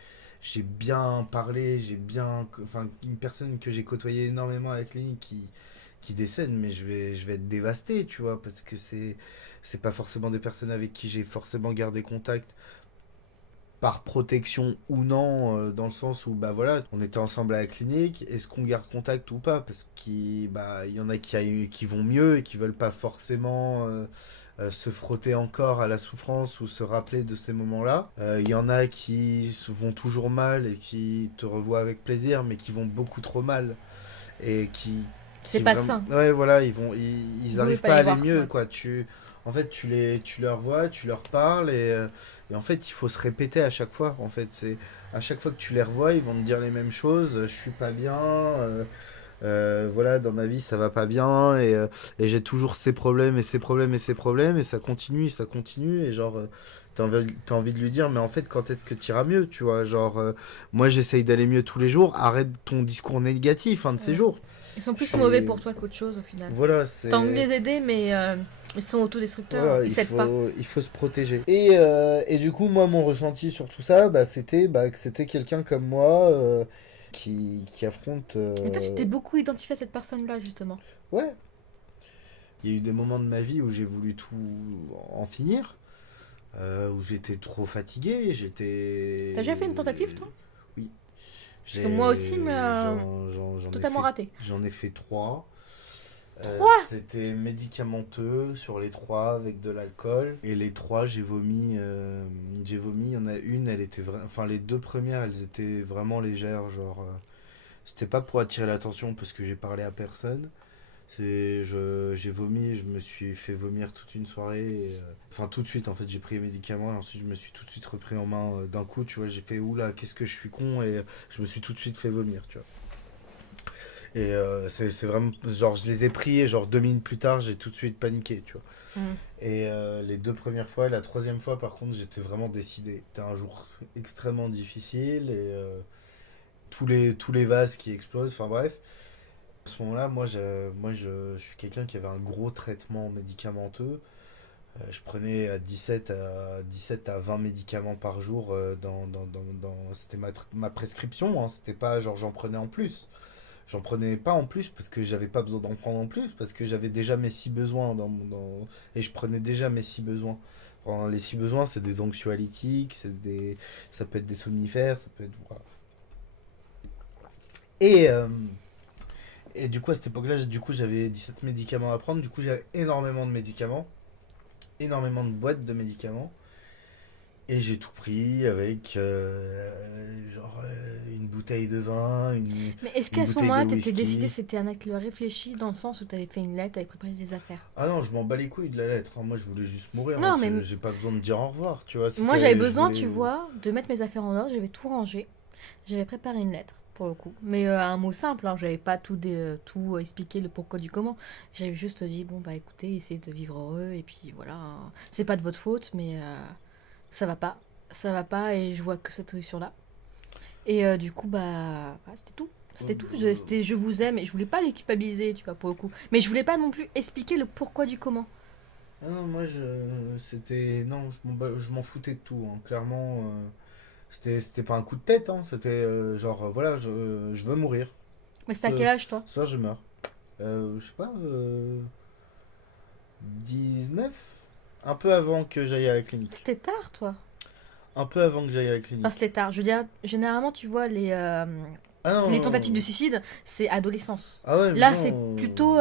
j'ai bien parlé, enfin, une personne que j'ai côtoyée énormément à la clinique qui décède, mais je vais être dévasté, tu vois, parce que c'est pas forcément des personnes avec qui j'ai forcément gardé contact par protection ou non, dans le sens où bah voilà, on était ensemble à la clinique, est-ce qu'on garde contact ou pas? Parce qu'il bah, il y en a qui vont mieux et qui veulent pas forcément se frotter encore à la souffrance ou se rappeler de ces moments-là. Il y en a qui vont toujours mal et qui te revoient avec plaisir, mais qui vont beaucoup trop mal et C'est qui pas vraiment, sain. ouais voilà, Vous ils pouvez arrivent pas pas les à aller voir. mieux Ouais. quoi. En fait, tu leur vois, tu leur parles et en fait, il faut se répéter à chaque fois. En fait, c'est à chaque fois que tu les revois, ils vont te dire les mêmes choses. Je suis pas bien. Voilà, dans ma vie, ça va pas bien et j'ai toujours ces problèmes et ces problèmes et ces problèmes et ça continue et genre. T'as envie de lui dire, mais en fait, quand est-ce que tu iras mieux, tu vois? Genre, moi, j'essaye d'aller mieux tous les jours. Arrête ton discours négatif, un de ces Mm. jours. Ils sont Je plus mauvais suis. pour toi qu'autre chose au final. Voilà, T'as envie de c'est. les aider, mais ils sont autodestructeurs. Voilà, Ils s'aident pas. il faut se protéger. Et du coup, moi, mon ressenti sur tout ça, bah, c'était que c'était quelqu'un comme moi qui affronte. Mais toi, tu t'es beaucoup identifié à cette personne-là, justement. Ouais, il y a eu des moments de ma vie où j'ai voulu tout en finir, où j'étais trop fatigué, T'as déjà fait une tentative, toi? Oui, Parce que moi aussi, mais totalement fait, raté. j'en ai fait trois. 3. C'était médicamenteux sur les trois avec de l'alcool. Et les trois, j'ai vomi. J'ai vomi. Il y en a une, elle était vraiment. Enfin, les deux premières, elles étaient vraiment légères. Genre, c'était pas pour attirer l'attention parce que j'ai parlé à personne. J'ai vomi, je me suis fait vomir toute une soirée. Enfin, tout de suite, en fait, j'ai pris les médicaments et ensuite, je me suis tout de suite repris en main d'un coup. Tu vois, j'ai fait oula, qu'est-ce que je suis con et je me suis tout de suite fait vomir, tu vois. Et c'est vraiment. Genre, je les ai pris et genre 2 minutes plus tard, j'ai tout de suite paniqué, tu vois. Mm. Et les deux premières fois, la troisième fois, par contre, j'étais vraiment décidé. C'était un jour extrêmement difficile et tous les vases qui explosent, enfin bref. À ce moment-là, moi, je suis quelqu'un qui avait un gros traitement médicamenteux. Je prenais à 17 à 20 médicaments par jour. C'était ma prescription, hein. C'était pas genre j'en prenais en plus. J'en prenais pas en plus parce que j'avais pas besoin d'en prendre en plus, parce que j'avais déjà mes 6 besoins et je prenais déjà mes 6 besoins. Enfin, les 6 besoins, c'est des anxiolytiques, ça peut être des somnifères, ça peut être. Voilà. Et, euh, et du coup, à cette époque-là, du coup, j'avais 17 médicaments à prendre. Du coup, j'avais énormément de médicaments, énormément de boîtes de médicaments. Et j'ai tout pris avec une bouteille de vin, Mais est-ce une qu'à ce bouteille de moment-là, t'étais décidé, whisky. c'était un acte réfléchi dans le sens où t'avais fait une lettre, t'avais préparé des affaires? Ah non, je m'en bats les couilles de la lettre, hein. Moi, je voulais juste mourir, hein. Non, mais J'ai pas besoin de dire au revoir, tu vois. moi, j'avais Je besoin, tu voulais. vois, de mettre mes affaires en ordre. J'avais tout rangé. J'avais préparé une lettre, pour le coup. Mais un mot simple, hein. J'avais pas tout expliqué le pourquoi du comment. J'avais juste dit, bon, bah écoutez, essayez de vivre heureux. Et puis voilà, hein. C'est pas de votre faute, mais ça va pas. Ça va pas et je vois que cette solution-là. Et du coup, bah, voilà, c'était tout. C'était tout. C'était je vous aime et je voulais pas les culpabiliser, tu vois, pour le coup. Mais je voulais pas non plus expliquer le pourquoi du comment. Ah non, moi, c'était. Non, je m'en foutais de tout, hein. Clairement, c'était pas un coup de tête, hein. C'était genre, voilà, je veux mourir. Mais c'était à Euh, quel âge, toi? Ça, je meurs. Je sais pas, 19. Un peu avant que j'aille à la clinique. C'était tard, toi. Un peu avant que j'aille à la Enfin, clinique. c'était tard. Je veux dire, généralement, tu vois, Ah Les non. tentatives de suicide, c'est adolescence. Ah ouais, mais Là, c'est non. plutôt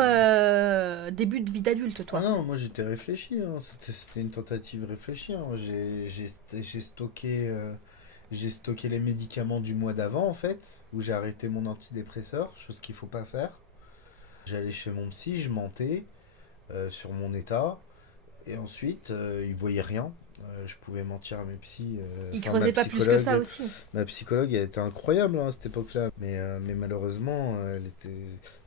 début de vie d'adulte, Ah toi. non, moi j'étais réfléchi, hein. C'était une tentative réfléchie, hein. J'ai stocké les médicaments du mois d'avant en fait, où j'ai arrêté mon antidépresseur, chose qu'il faut pas faire. J'allais chez mon psy, je mentais sur mon état, et ensuite il voyait rien. Je pouvais mentir à mes psys. Il Enfin, creusait pas plus que ça aussi. ma psychologue, elle était incroyable hein, à cette époque-là. Mais malheureusement,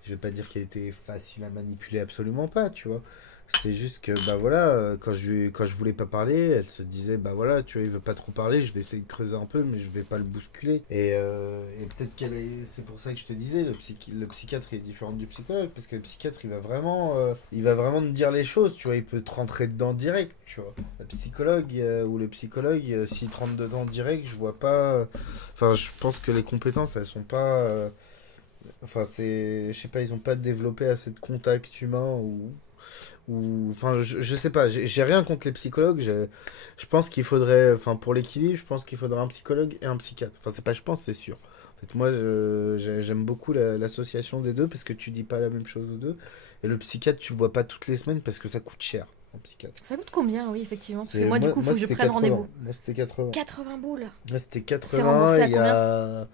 je vais pas dire qu'elle était facile à manipuler, absolument pas, tu vois. C'était juste que, bah voilà, quand je voulais pas parler, elle se disait, bah voilà, tu vois, il veut pas trop parler, je vais essayer de creuser un peu, mais je vais pas le bousculer. Et peut-être c'est pour ça que je te disais, le psychiatre est différent du psychologue, parce que le psychiatre, il va vraiment te dire les choses, tu vois, il peut te rentrer dedans direct, tu vois. Le psychologue ou le psychologue, s'il te rentre dedans direct, je vois pas. Enfin, je pense que les compétences, elles sont pas. Enfin, je sais pas, ils ont pas développé assez de contact humain enfin, je sais pas, j'ai rien contre les psychologues. Je pense qu'il faudrait, enfin, pour l'équilibre, je pense qu'il faudrait un psychologue et un psychiatre. Enfin, c'est pas, je pense, c'est sûr. En fait, moi, j'aime beaucoup l'association des deux parce que tu dis pas la même chose aux deux. Et le psychiatre, tu le vois pas toutes les semaines parce que ça coûte cher, un psychiatre. Ça coûte combien, oui, effectivement? Parce que moi, du coup, il faut que je c'était prenne 80. rendez-vous. Moi, c'était 80. 80 boules. Moi, c'était C'est 80. remboursé à combien?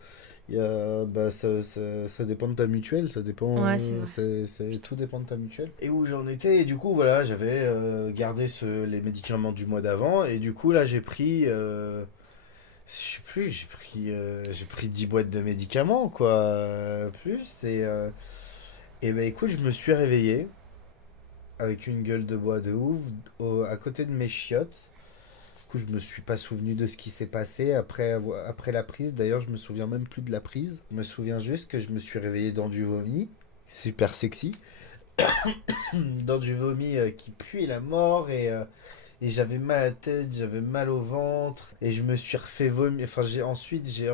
Bah, ça dépend de ta mutuelle, ça dépend, Ouais, c'est vrai. tout dépend de ta mutuelle. Et où j'en étais, et du coup, voilà, j'avais gardé les médicaments du mois d'avant, et du coup, là, j'ai pris, je sais plus, j'ai pris 10 boîtes de médicaments, quoi, plus, et bah écoute, je me suis réveillé avec une gueule de bois de ouf, à côté de mes chiottes. Du coup, je me suis pas souvenu de ce qui s'est passé après la prise. D'ailleurs, je me souviens même plus de la prise. Je me souviens juste que je me suis réveillé dans du vomi. Super sexy. Dans du vomi qui pue la mort et j'avais mal à la tête, j'avais mal au ventre et je me suis refait vomir. Enfin, ensuite j'ai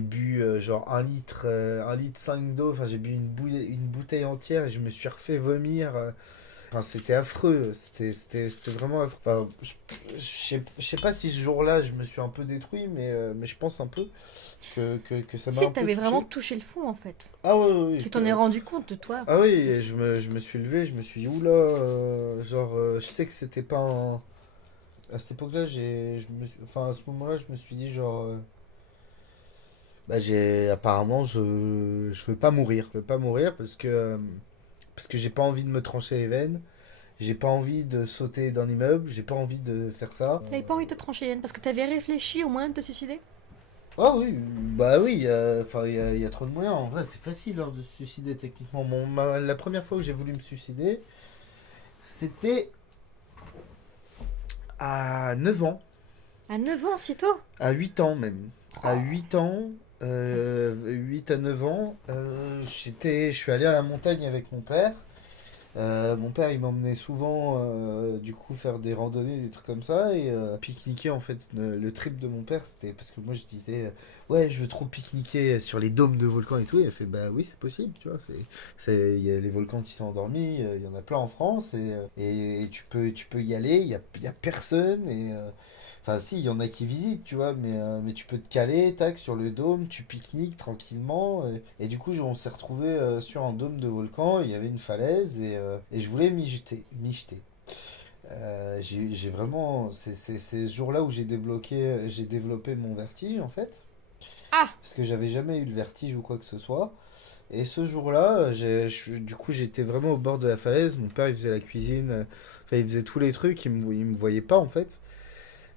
bu genre 1 litre 5 d'eau. Enfin, j'ai bu une bouteille entière et je me suis refait vomir. Enfin, c'était affreux, c'était vraiment affreux. Enfin, je sais pas si ce jour-là je me suis un peu détruit, mais je pense un peu que ça m'a Si, un peu t'avais vraiment touché. touché le fond, en fait. Ah oui, oui, Tu t'en es rendu compte, toi. ah oui, et je me suis levé, je me suis dit, oula, genre, je sais que c'était pas un. À cette époque-là, enfin, à ce moment-là, je me suis dit, genre, bah, apparemment, je veux pas mourir. Je veux pas mourir parce que j'ai pas envie de me trancher les veines. J'ai pas envie de sauter d'un immeuble, j'ai pas envie de faire ça. T'avais pas envie de te trancher, Yann, parce que t'avais réfléchi au moyen de te suicider? Ah oui, bah oui, enfin il y a trop de moyens. En vrai, c'est facile hein, de se suicider techniquement. La première fois que j'ai voulu me suicider, c'était à 9 ans, À 9 ans, si tôt? à 8 ans même. À 8 ans, 8 à 9 ans, je suis allé à la montagne avec mon père. Mon père, il m'emmenait souvent, du coup, faire des randonnées, des trucs comme ça, et pique-niquer, en fait. Le trip de mon père, c'était parce que moi, je disais, ouais, je veux trop pique-niquer sur les dômes de volcans et tout. Et il a fait, bah oui, c'est possible, tu vois. Il y a les volcans qui sont endormis, il y en a plein en France, et tu peux y aller, il y a personne, enfin, si, il y en a qui visitent, tu vois, mais tu peux te caler, tac, sur le dôme, tu pique-niques tranquillement. Et du coup, on s'est retrouvé sur un dôme de volcan, il y avait une falaise, et je voulais m'y jeter. J'ai vraiment. C'est ce jour-là où j'ai développé mon vertige, en fait. Ah! Parce que j'avais jamais eu le vertige ou quoi que ce soit. Et ce jour-là, du coup, j'étais vraiment au bord de la falaise. Mon père, il faisait la cuisine, enfin, il faisait tous les trucs, il me voyait pas, en fait.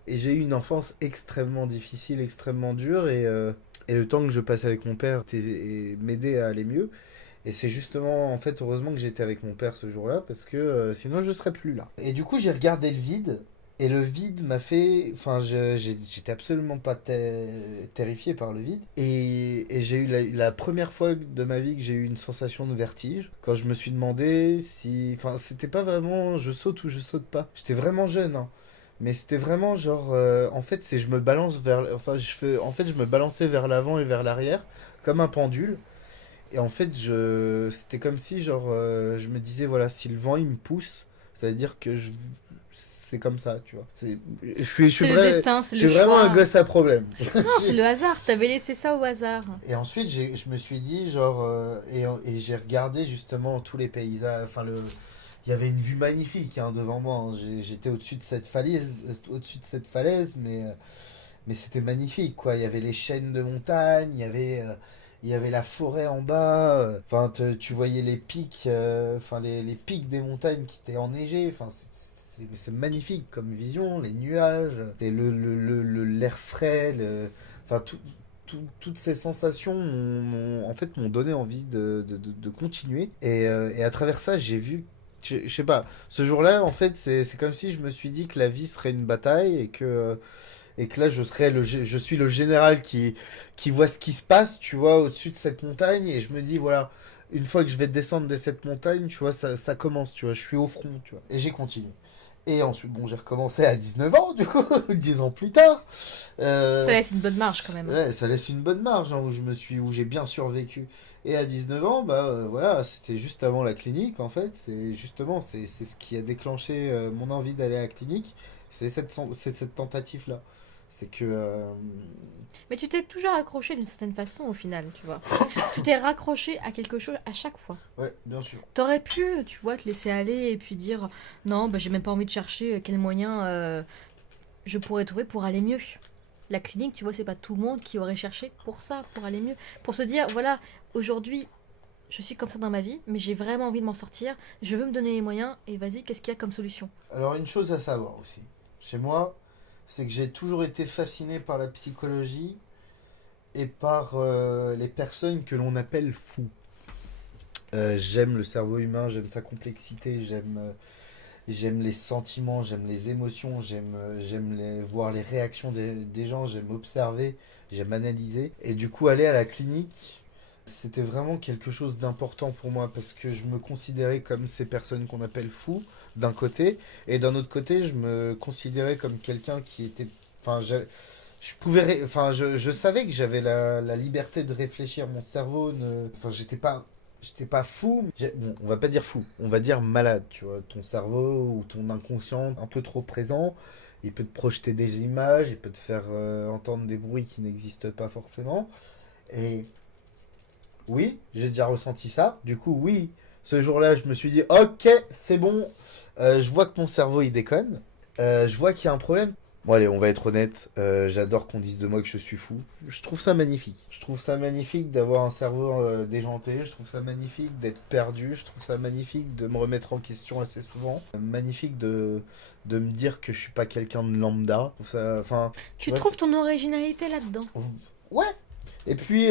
Et j'ai eu une enfance extrêmement difficile, extrêmement dure, et le temps que je passais avec mon père m'aidait à aller mieux. Et c'est justement, en fait, heureusement que j'étais avec mon père ce jour-là, parce que sinon je serais plus là. Et du coup, j'ai regardé le vide, et le vide m'a fait. Enfin, j'étais absolument pas terrifié par le vide. Et j'ai eu la première fois de ma vie que j'ai eu une sensation de vertige, quand je me suis demandé si. Enfin, c'était pas vraiment je saute ou je saute pas. J'étais vraiment jeune, hein. Mais c'était vraiment genre, en fait, c'est je me balance enfin, en fait, je me balançais vers l'avant et vers l'arrière, comme un pendule. Et en fait, c'était comme si, genre, je me disais, voilà, si le vent il me pousse, ça veut dire que c'est comme ça, tu vois. Je suis C'est le destin, c'est je le suis vraiment choix. un gosse à problème. Non, c'est le hasard. T'avais laissé ça au hasard. Et ensuite, je me suis dit, genre, et j'ai regardé justement tous les paysages, enfin, il y avait une vue magnifique hein, devant moi. Hein. J'étais au-dessus de cette falaise, mais c'était magnifique, quoi. Il y avait les chaînes de montagnes, il y avait la forêt en bas. Enfin, tu voyais les pics, enfin, les pics des montagnes qui étaient enneigés. Enfin, c'est magnifique comme vision, les nuages, et l'air frais, enfin, toutes ces sensations en fait, m'ont donné envie de continuer. Et à travers ça, j'ai vu, je sais pas, ce jour-là, en fait, c'est comme si je me suis dit que la vie serait une bataille et que là, je suis le général qui voit ce qui se passe, tu vois, au-dessus de cette montagne. Et je me dis, voilà, une fois que je vais descendre de cette montagne, tu vois, ça commence, tu vois, je suis au front, tu vois. Et j'ai continué. Et ensuite, bon, j'ai recommencé à 19 ans, du coup, 10 ans plus tard. Ça Euh, laisse une bonne marge quand même. Ouais, ça laisse une bonne marge hein, où j'ai bien survécu. Et à 19 ans, bah voilà, c'était juste avant la clinique en fait. C'est ce qui a déclenché mon envie d'aller à la clinique. C'est cette tentative-là. C'est que Mais tu t'es toujours accroché d'une certaine façon au final, tu vois. Tu t'es raccroché à quelque chose à chaque fois. ouais, bien sûr. T'aurais pu, tu vois, te laisser aller et puis dire non, bah, j'ai même pas envie de chercher quel moyen je pourrais trouver pour aller mieux. La clinique, tu vois, c'est pas tout le monde qui aurait cherché pour ça, pour aller mieux. Pour se dire, voilà, aujourd'hui, je suis comme ça dans ma vie, mais j'ai vraiment envie de m'en sortir. Je veux me donner les moyens et vas-y, qu'est-ce qu'il y a comme solution? Alors une chose à savoir aussi, chez moi, c'est que j'ai toujours été fasciné par la psychologie et par les personnes que l'on appelle fous. J'aime le cerveau humain, j'aime sa complexité, j'aime les sentiments, j'aime les émotions, voir les réactions des gens, j'aime observer, j'aime analyser. Et du coup, aller à la clinique, c'était vraiment quelque chose d'important pour moi parce que je me considérais comme ces personnes qu'on appelle fous, d'un côté, et d'un autre côté, je me considérais comme quelqu'un qui était. Enfin, je savais que j'avais la liberté de réfléchir, mon cerveau enfin, j'étais pas fou. Bon, on va pas dire fou, on va dire malade, tu vois. Ton cerveau ou ton inconscient un peu trop présent, il peut te projeter des images, il peut te faire entendre des bruits qui n'existent pas forcément. Et oui, j'ai déjà ressenti ça. Du coup, oui, ce jour-là, je me suis dit, ok, c'est bon, je vois que mon cerveau il déconne. Je vois qu'il y a un problème. Bon, allez, on va être honnête. J'adore qu'on dise de moi que je suis fou. Je trouve ça magnifique. Je trouve ça magnifique d'avoir un cerveau déjanté. Je trouve ça magnifique d'être perdu. Je trouve ça magnifique de me remettre en question assez souvent. Magnifique de me dire que je suis pas quelqu'un de lambda. Je trouve ça, enfin, tu Tu vois, trouves ton originalité là-dedans? ouais. Et puis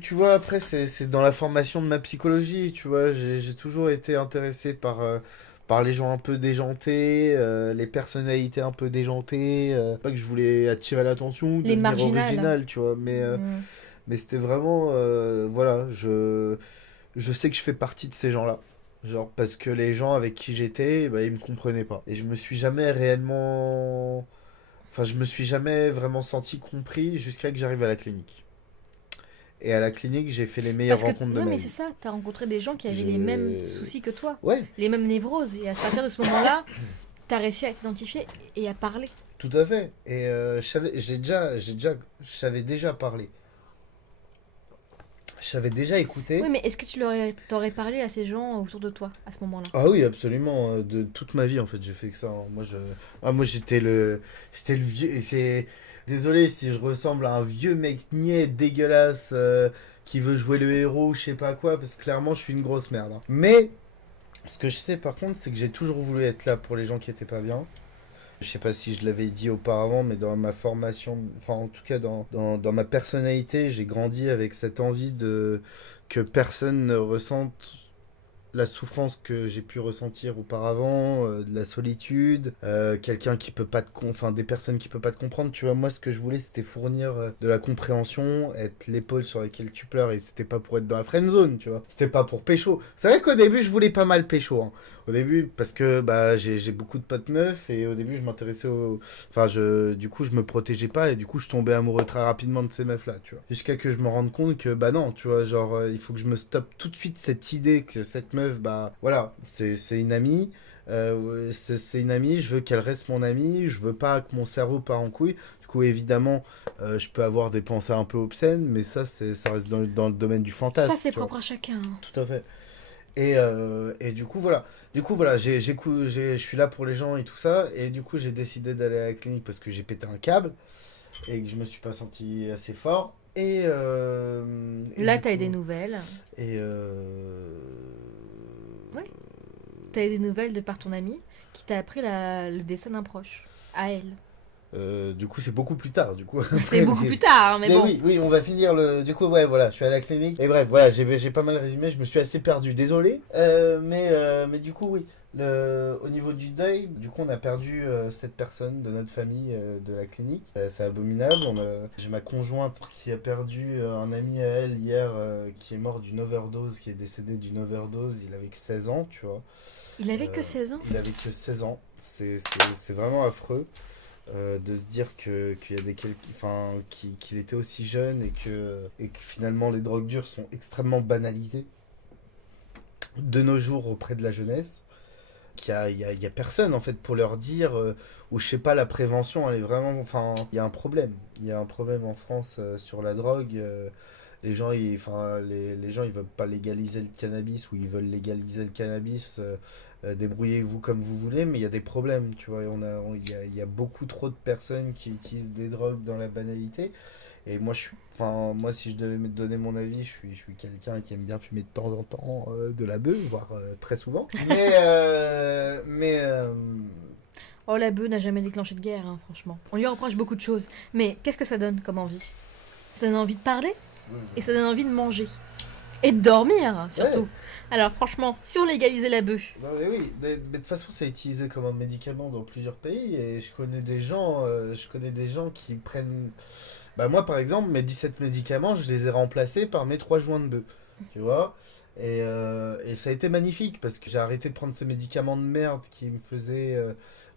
tu vois, après, c'est dans la formation de ma psychologie, tu vois, j'ai toujours été intéressé par les gens un peu déjantés, les personnalités un peu déjantées. Pas que je voulais attirer l'attention ou Les devenir marginales. original, tu vois, Mm. mais c'était vraiment, voilà, je sais que je fais partie de ces gens-là. Genre, parce que les gens avec qui j'étais, bah, ils me comprenaient pas. Et je me suis jamais réellement. Enfin, je me suis jamais vraiment senti compris jusqu'à que j'arrive à la clinique. Et à la clinique, j'ai fait les meilleures Parce que, rencontres de ouais, ma mais c'est vie. ça, t'as rencontré des gens qui avaient les mêmes Je... soucis que toi, Ouais, les mêmes névroses. Et à partir de ce moment-là, t'as réussi à t'identifier et à parler. tout à fait. Et je savais déjà parler. Je savais déjà écouter. Oui, mais est-ce que t'aurais parlé à ces gens autour de toi à ce moment-là? Ah oui, absolument. De toute ma vie, en fait, j'ai fait que ça. Hein. Moi, j'étais le vieux. Désolé si je ressemble à un vieux mec niais, dégueulasse, qui veut jouer le héros, je sais pas quoi, parce que clairement, je suis une grosse merde. Hein. Mais ce que je sais, par contre, c'est que j'ai toujours voulu être là pour les gens qui étaient pas bien. Je sais pas si je l'avais dit auparavant, mais dans ma formation, enfin en tout cas dans ma personnalité, j'ai grandi avec cette envie de que personne ne ressente la souffrance que j'ai pu ressentir auparavant, de la solitude, quelqu'un qui peut pas enfin des personnes qui peuvent pas te comprendre. Tu vois, moi ce que je voulais c'était fournir de la compréhension, être l'épaule sur laquelle tu pleures et c'était pas pour être dans la friend zone, tu vois. C'était pas pour pécho. C'est vrai qu'au début je voulais pas mal pécho. Hein. Au début parce que bah j'ai beaucoup de potes meufs et au début je m'intéressais au, enfin du coup je me protégeais pas et du coup je tombais amoureux très rapidement de ces meufs là, tu vois. Jusqu'à que je me rende compte que bah non, tu vois, genre il faut que je me stoppe tout de suite cette idée que cette meuf bah voilà, c'est une amie. Ouais, c'est une amie, je veux qu'elle reste mon amie, je veux pas que mon cerveau parte en couille. Du coup, évidemment, je peux avoir des pensées un peu obscènes, mais ça reste dans le domaine du Ça, fantasme, c'est tu vois. propre à chacun. Tout à fait. Et du coup, voilà. Du coup, voilà, je suis là pour les gens et tout ça. Et du coup, j'ai décidé d'aller à la clinique parce que j'ai pété un câble et que je me suis pas senti assez fort. Et Là, du t'as eu des coup. nouvelles. Et Ouais. T'as eu des nouvelles de par ton ami qui t'a appris le décès d'un proche. À elle. du coup, c'est beaucoup plus tard. Du coup, C'est après, beaucoup plus tard, hein, mais mais bon. oui, oui, on va finir le. Du coup, ouais, voilà, je suis à la clinique. Et bref, voilà, j'ai pas mal résumé. Je me suis assez perdu, désolé. Mais du coup, oui. Au niveau du deuil, du coup, on a perdu cette personne de notre famille de la clinique. C'est abominable. J'ai ma conjointe qui a perdu un ami à elle hier qui est mort d'une overdose, qui est décédé d'une overdose. Il avait que 16 ans, tu vois. Il avait que Euh, 16 ans. il avait que 16 ans. C'est vraiment affreux de se dire qu'il y a enfin, qu'il était aussi jeune et que finalement les drogues dures sont extrêmement banalisées de nos jours auprès de la jeunesse. Il y a personne en fait pour leur dire, ou je sais pas, la prévention elle est vraiment. Enfin, il y a un problème. Il y a un problème en France sur la drogue. Les gens ils veulent pas légaliser le cannabis ou ils veulent légaliser le cannabis. Débrouillez-vous comme vous voulez, mais il y a des problèmes, tu vois. Il y a beaucoup trop de personnes qui utilisent des drogues dans la banalité. Et moi, si je devais me donner mon avis, je suis quelqu'un qui aime bien fumer de temps en temps de la bœuf, voire très souvent. Oh, la bœuf n'a jamais déclenché de guerre, hein, franchement. On lui reproche beaucoup de choses. Mais qu'est-ce que ça donne comme envie? Ça donne envie de parler et ça donne envie de manger. Et de dormir, surtout. Ouais. Alors, franchement, si on légalisait la bœuf. Non, mais oui, mais de toute façon, c'est utilisé comme un médicament dans plusieurs pays et je connais des gens qui prennent. Bah, moi, par exemple, mes 17 médicaments, je les ai remplacés par mes 3 joints de bœuf. Tu vois? Et ça a été magnifique parce que j'ai arrêté de prendre ces médicaments de merde qui me faisaient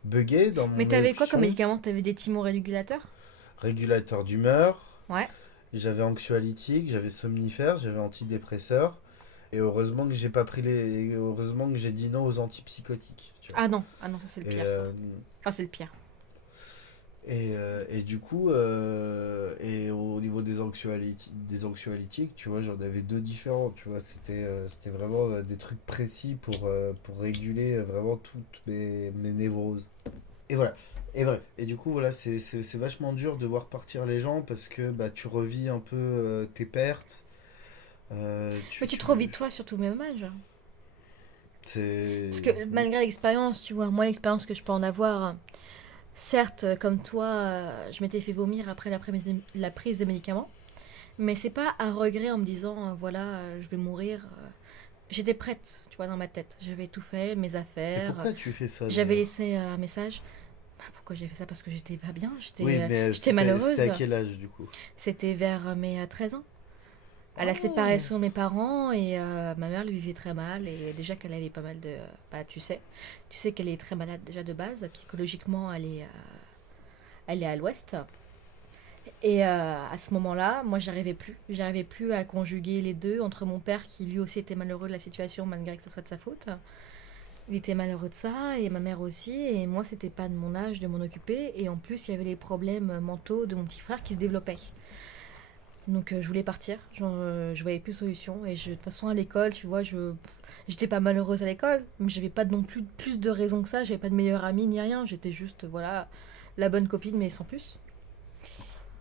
bugger dans Mais mon t'avais quoi comme élocution. médicament? T'avais des thymorégulateurs? Régulateur d'humeur, Ouais. j'avais anxiolytique, j'avais somnifère, j'avais antidépresseur. Et heureusement que j'ai pas pris les. Heureusement que j'ai dit non aux antipsychotiques. Tu vois. Ah non, ça c'est le Et, pire, ça. Enfin, c'est le pire. et du coup, et au niveau des anxiolytiques, tu vois, j'en avais deux différents. Tu vois, c'était vraiment des trucs précis pour réguler vraiment toutes mes névroses. Et voilà. Et bref. Et du coup, voilà, c'est vachement dur de voir partir les gens parce que bah, tu revis un peu tes pertes. Mais tu te revis toi, surtout au même âge. C'est. Parce que malgré l'expérience, tu vois, moi l'expérience que je peux en avoir, certes, comme toi, je m'étais fait vomir après la prise de médicaments, mais c'est pas un regret en me disant, voilà, je vais mourir. J'étais prête, tu vois, dans ma tête. J'avais tout fait, mes Et affaires. pourquoi tu fais ça J'avais d'ailleurs? laissé un message. Bah, pourquoi j'ai fait ça? Parce que j'étais pas bien, Oui, mais j'étais c'était à malheureuse. quel âge du coup? C'était vers mes 13 ans. À la Ah, séparation de mes parents et ma mère lui vivait très mal et déjà qu'elle avait pas mal de bah tu sais qu'elle est très malade déjà de base psychologiquement elle est à l'ouest et à ce moment-là moi j'arrivais plus à conjuguer les deux entre mon père qui lui aussi était malheureux de la situation malgré que ce soit de sa faute. Il était malheureux de ça et ma mère aussi et moi c'était pas de mon âge de m'en occuper et en plus il y avait les problèmes mentaux de mon petit frère qui se développaient. Donc je voulais partir, je voyais plus de solution. Et de toute façon à l'école, tu vois, j'étais pas malheureuse à l'école, mais j'avais pas non plus plus de raisons que ça, j'avais pas de meilleure amie ni rien, j'étais juste, voilà, la bonne copine, mais sans plus.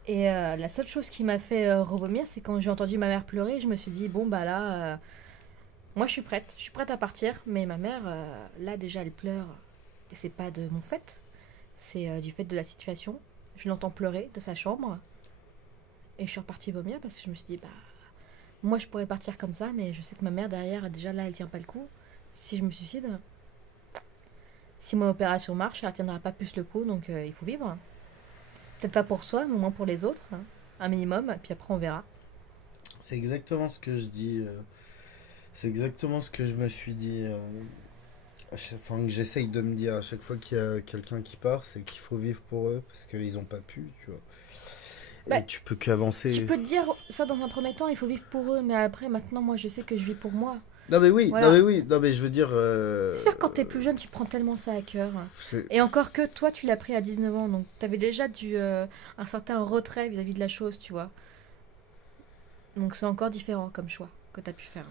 Et la seule chose qui m'a fait revomir, c'est quand j'ai entendu ma mère pleurer, je me suis dit, bon bah là, moi je suis prête à partir, mais ma mère, là déjà elle pleure, et c'est pas de mon fait, c'est du fait de la situation. Je l'entends pleurer de sa chambre, et je suis repartie vomir parce que je me suis dit, bah, moi je pourrais partir comme ça, mais je sais que ma mère derrière, déjà là, elle tient pas le coup. Si je me suicide, si mon opération marche, elle tiendra pas plus le coup, donc il faut vivre. Peut-être pas pour soi, mais au moins pour les autres, hein. Un minimum, puis après on verra. c'est exactement ce que je dis. C'est exactement ce que je me suis dit. Enfin, que j'essaye de me dire à chaque fois qu'il y a quelqu'un qui part, c'est qu'il faut vivre pour eux parce qu'ils ont pas pu, tu vois. Bah, Et tu peux tu qu'avancer. peux te dire ça dans un premier temps, il faut vivre pour eux, mais après, maintenant, moi je sais que je vis pour moi. Non mais oui, Voilà. non mais oui, non mais je veux dire... C'est sûr, quand t'es plus jeune, tu prends tellement ça à cœur. c'est- Et encore que toi, tu l'as pris à 19 ans, donc t'avais déjà un certain retrait vis-à-vis de la chose, tu vois. Donc c'est encore différent comme choix que t'as pu faire.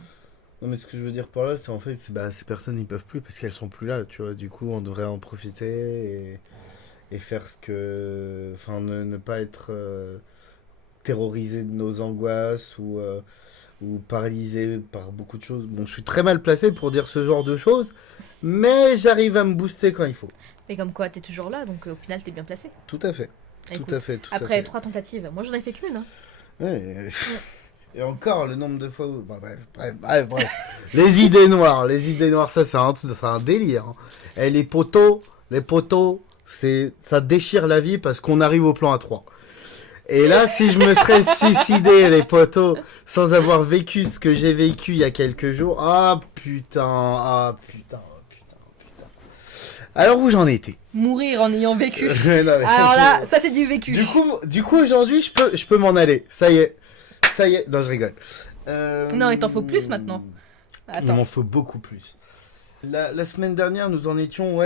Non mais ce que je veux dire par là, c'est en fait, bah, ces personnes, ils peuvent plus parce qu'elles sont plus là, tu vois. Du coup, on devrait en profiter et faire ce que... Enfin, ne pas être terrorisé de nos angoisses ou paralysé par beaucoup de choses. Bon, je suis très mal placé pour dire ce genre de choses, mais j'arrive à me booster quand il faut. Mais comme quoi, t'es toujours là, donc au final, t'es bien placé. Tout à fait. Écoute, Tout à fait, tout à après fait. 3 tentatives, moi j'en ai fait qu'une. Hein. Ouais, et encore, le nombre de fois où... Bah, bref. Les idées noires, ça, c'est un délire. Hein. Et les poteaux, ça déchire la vie parce qu'on arrive au plan A3. Et là, si je me serais suicidé, les poteaux, sans avoir vécu ce que j'ai vécu il y a quelques jours, ah putain. Alors où j'en étais? Mourir en ayant vécu. Non, mais- Alors là, ça c'est du vécu. Du coup aujourd'hui, je peux m'en aller. Ça y est. Non, je rigole. Non, il t'en faut plus maintenant. Il Attends. m'en faut beaucoup plus. La semaine dernière, nous en étions,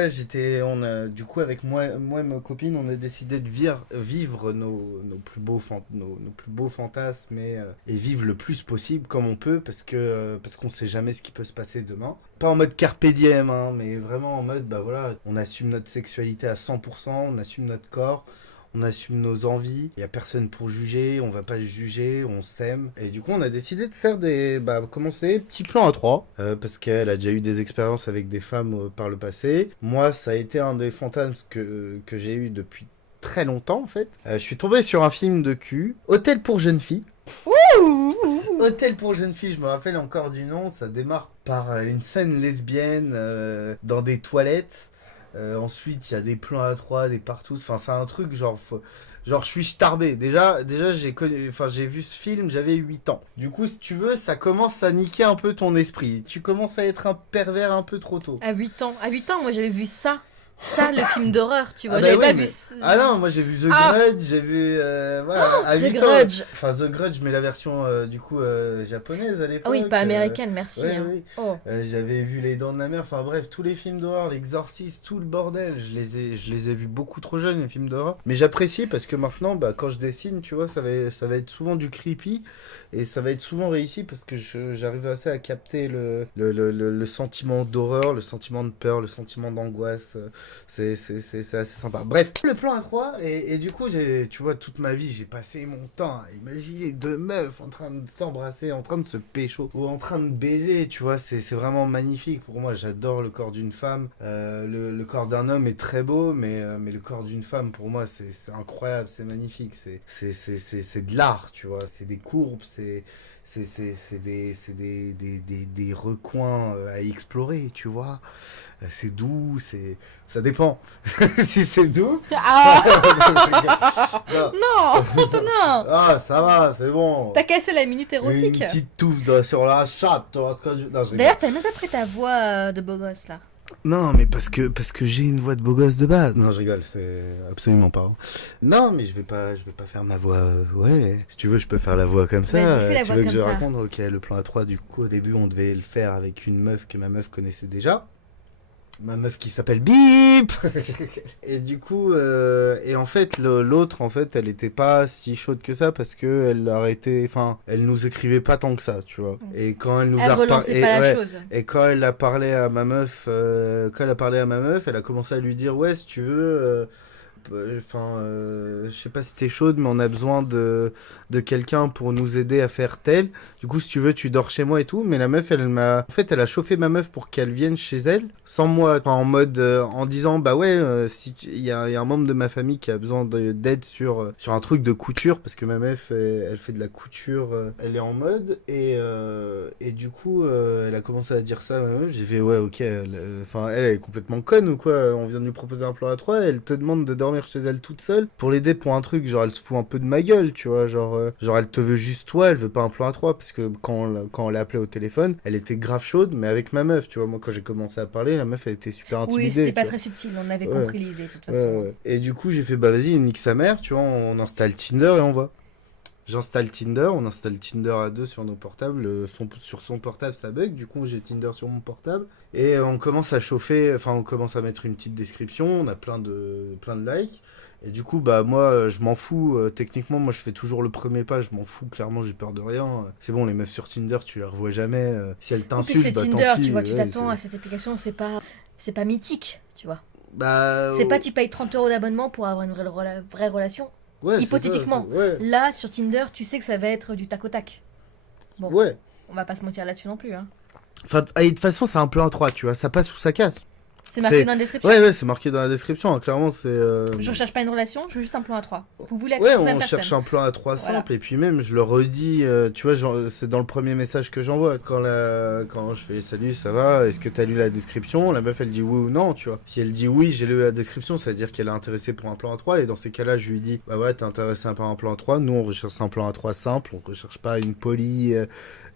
du coup, avec moi et ma copine, on a décidé de vivre nos plus beaux fantasmes et vivre le plus possible comme on peut parce qu'on sait jamais ce qui peut se passer demain. Pas en mode carpe diem, hein, mais vraiment en mode, bah voilà, on assume notre sexualité à 100%, on assume notre corps. On assume nos envies, il n'y a personne pour juger, on va pas se juger, on s'aime. Et du coup, on a décidé de faire commencer petit plan à 3, parce qu'elle a déjà eu des expériences avec des femmes par le passé. Moi, ça a été un des fantasmes que j'ai eu depuis très longtemps, en fait. Je suis tombé sur un film de cul, Hôtel pour jeunes filles. Hôtel pour jeunes filles, je me rappelle encore du nom, ça démarre par une scène lesbienne dans des toilettes. Ensuite, il y a des plans à 3, des partout. Enfin, c'est un truc genre, genre je suis starbé. Déjà, j'ai vu ce film, j'avais 8 ans. Du coup, si tu veux, ça commence à niquer un peu ton esprit. Tu commences à être un pervers un peu trop tôt. À 8 ans. À 8 ans, moi j'avais vu ça. Ça, le film d'horreur, tu vois. Ah bah J'avais oui, pas mais- vu. Ah non, moi j'ai vu The Ah. Grudge, j'ai vu voilà, à The 8 ans. Grudge. Enfin The Grudge, mais la version du coup japonaise à l'époque. Ah oui, pas américaine, merci. Ouais, hein. oui. Oh. J'avais vu Les Dents de la Mer, enfin bref, tous les films d'horreur, l'Exorciste, tout le bordel, je les ai vus beaucoup trop jeunes, les films d'horreur. Mais j'apprécie parce que maintenant, bah, quand je dessine, tu vois, ça va être souvent du creepy et ça va être souvent réussi parce que j'arrive assez à capter le sentiment d'horreur, le sentiment de peur, le sentiment d'angoisse. C'est assez sympa. Bref, le plan A3, et du coup, tu vois, toute ma vie, j'ai passé mon temps à imaginer deux meufs en train de s'embrasser, en train de se pécho, ou en train de baiser, tu vois, c'est vraiment magnifique pour moi. J'adore le corps d'une femme. Le corps d'un homme est très beau, mais le corps d'une femme, pour moi, c'est incroyable, c'est magnifique. C'est de l'art, tu vois, c'est des courbes, c'est des recoins à explorer, tu vois. C'est doux, ça dépend. Si c'est doux. Ah Non. non, non. Ah, ça va, c'est bon. T'as cassé la minute érotique. Une petite touffe sur la chatte, tu vois ce que je... Non, je rigole. D'ailleurs, t'as même pas pris ta voix de beau gosse là. Non, mais parce que j'ai une voix de beau gosse de base. Non, je rigole, c'est absolument pas. Non, mais je vais pas faire ma voix. Ouais, si tu veux, je peux faire la voix comme ça. Vas-y, fais la Tu voix veux que comme je ça. raconte? Ok, le plan A3, du coup, au début, on devait le faire avec une meuf que ma meuf connaissait déjà. Ma meuf qui s'appelle Bip. Et du coup, et en fait, l'autre, en fait, elle était pas si chaude que ça parce que elle arrêtait, enfin, elle nous écrivait pas tant que ça, tu vois. Et quand elle nous Elle a relançait pas la chose. et quand elle a parlé à ma meuf, elle a commencé à lui dire ouais, si tu veux, je sais pas si t'es chaude, mais on a besoin de quelqu'un pour nous aider à faire tel. Du coup, si tu veux, tu dors chez moi et tout. Mais la meuf, en fait, elle a chauffé ma meuf pour qu'elle vienne chez elle, sans moi, enfin, en mode, en disant, bah ouais, si il y a un membre de ma famille qui a besoin d'aide sur un truc de couture, parce que ma meuf, elle fait de la couture, elle est en mode, et du coup, elle a commencé à dire ça à ma meuf. J'ai fait, ouais, ok, elle est complètement conne ou quoi? On vient de lui proposer un plan à 3, elle te demande de dormir chez elle toute seule pour l'aider pour un truc, genre elle se fout un peu de ma gueule, tu vois, genre elle te veut juste toi, elle veut pas un plan à 3 parce que quand on l'a appelé au téléphone, elle était grave chaude, mais avec ma meuf, tu vois, moi quand j'ai commencé à parler, la meuf elle était super intimidée. Oui, c'était tu pas vois. très subtil, on avait Ouais. compris l'idée de toute façon. Et du coup j'ai fait bah vas-y, nique sa mère, tu vois, on installe Tinder et on voit. J'installe Tinder, on installe Tinder à deux sur nos portables. Sur son portable, ça bug. Du coup, j'ai Tinder sur mon portable. Et on commence à chauffer, enfin, on commence à mettre une petite description. On a plein de likes. Et du coup, bah, moi, je m'en fous. Techniquement, moi, je fais toujours le premier pas. Je m'en fous. Clairement, j'ai peur de rien. C'est bon, les meufs sur Tinder, tu les revois jamais. Si elles Et puis t'insultent, c'est bah, tant Tinder, pis. tu vois, tu Ouais, t'attends à cette application, c'est pas mythique, tu vois. Bah, C'est pas tu payes 30 € d'abonnement pour avoir une vraie relation. ouais, c'est Hypothétiquement. ça, ouais. Là, sur Tinder, tu sais que ça va être du tac au tac. Bon, Ouais. on va pas se mentir là-dessus non plus. Hein. Enfin, et de toute façon, c'est un plan à 3, tu vois. Ça passe ou ça casse. C'est marqué dans la description. Ouais, c'est marqué dans la description. Hein, clairement, c'est. Je recherche pas une relation, je veux juste un plan à 3. Vous voulez être Ouais, troisième on personne. cherche un plan à 3 Voilà. simple. Et puis même, je le redis, tu vois, c'est dans le premier message que j'envoie. Quand je fais salut, ça va, est-ce que t'as lu la description? La meuf, elle dit oui ou non, tu vois. Si elle dit oui, j'ai lu la description, ça veut dire qu'elle est intéressée pour un plan à 3. Et dans ces cas-là, je lui dis, bah ouais, t'es intéressé par un plan à 3. Nous, on recherche un plan à 3 simple. On recherche pas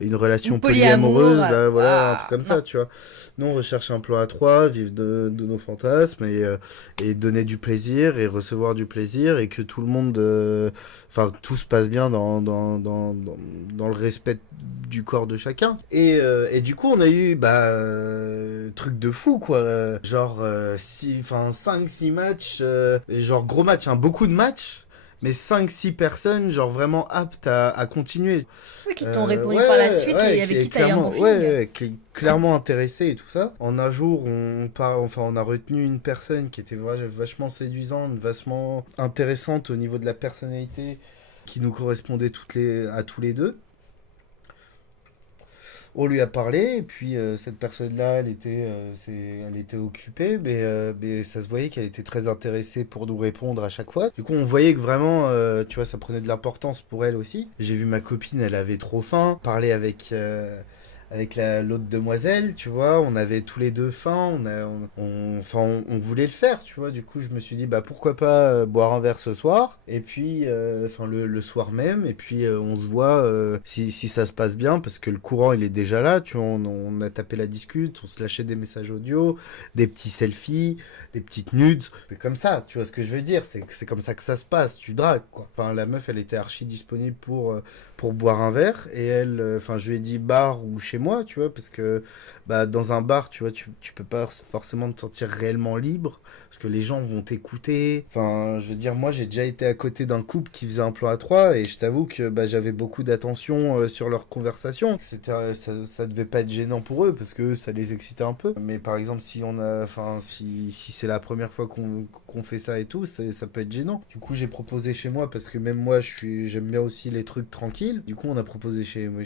une relation polyamoureuse, là, voilà, un truc comme ça, tu vois. Nous, on recherche un plan à 3, vivre de nos fantasmes et donner du plaisir et recevoir du plaisir et que tout le monde, enfin, tout se passe bien dans le respect du corps de chacun. Et du coup, on a eu, truc de fou, quoi. Genre, 5-6 matchs, et genre gros matchs, hein, beaucoup de matchs. Mais 5-6 personnes, genre vraiment aptes à continuer. Oui, qui t'ont répondu par la suite et avec qui t'as eu un bon feeling. Ouais, qui est clairement intéressé et tout ça. En un jour, on a retenu une personne qui était vachement séduisante, vachement intéressante au niveau de la personnalité, qui nous correspondait à tous les deux. On lui a parlé, et puis cette personne-là, elle était occupée, mais ça se voyait qu'elle était très intéressée pour nous répondre à chaque fois. Du coup, on voyait que vraiment, tu vois, ça prenait de l'importance pour elle aussi. J'ai vu ma copine, elle avait trop faim, parler avec l'autre demoiselle, tu vois, on avait tous les deux faim, on voulait le faire, tu vois. Du coup, je me suis dit, bah pourquoi pas boire un verre ce soir, et puis, le soir même, et puis on se voit si ça se passe bien, parce que le courant il est déjà là, tu vois, on a tapé la discute, on se lâchait des messages audio, des petits selfies, des petites nudes, c'est comme ça, tu vois ce que je veux dire, c'est comme ça que ça se passe, tu dragues, quoi. Enfin, la meuf, elle était archi disponible pour boire un verre, et elle, je lui ai dit bar ou chez moi, tu vois, parce que dans un bar, tu vois, tu peux pas forcément te sentir réellement libre, parce que les gens vont t'écouter. Enfin, je veux dire, moi, j'ai déjà été à côté d'un couple qui faisait un plan à 3, et je t'avoue que j'avais beaucoup d'attention sur leur conversation. Ça devait pas être gênant pour eux, parce que ça les excitait un peu. Mais par exemple, si c'est la première fois qu'on fait ça et tout, ça peut être gênant. Du coup, j'ai proposé chez moi, parce que même moi, j'aime bien aussi les trucs tranquilles. Du coup, on a proposé chez moi,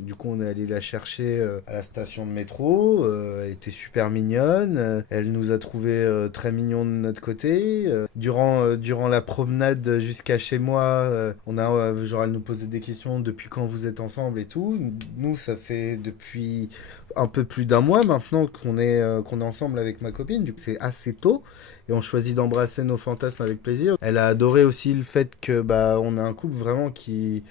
du coup, on est allé la chercher à la station de métro. Elle était super mignonne. Elle nous a trouvé très mignons de notre côté. Durant la promenade jusqu'à chez moi, elle nous posait des questions depuis quand vous êtes ensemble et tout. Nous, ça fait depuis un peu plus d'un mois maintenant qu'on est ensemble avec ma copine. Du coup, c'est assez tôt. Et on choisit d'embrasser nos fantasmes avec plaisir. Elle a adoré aussi le fait que on a un couple vraiment qui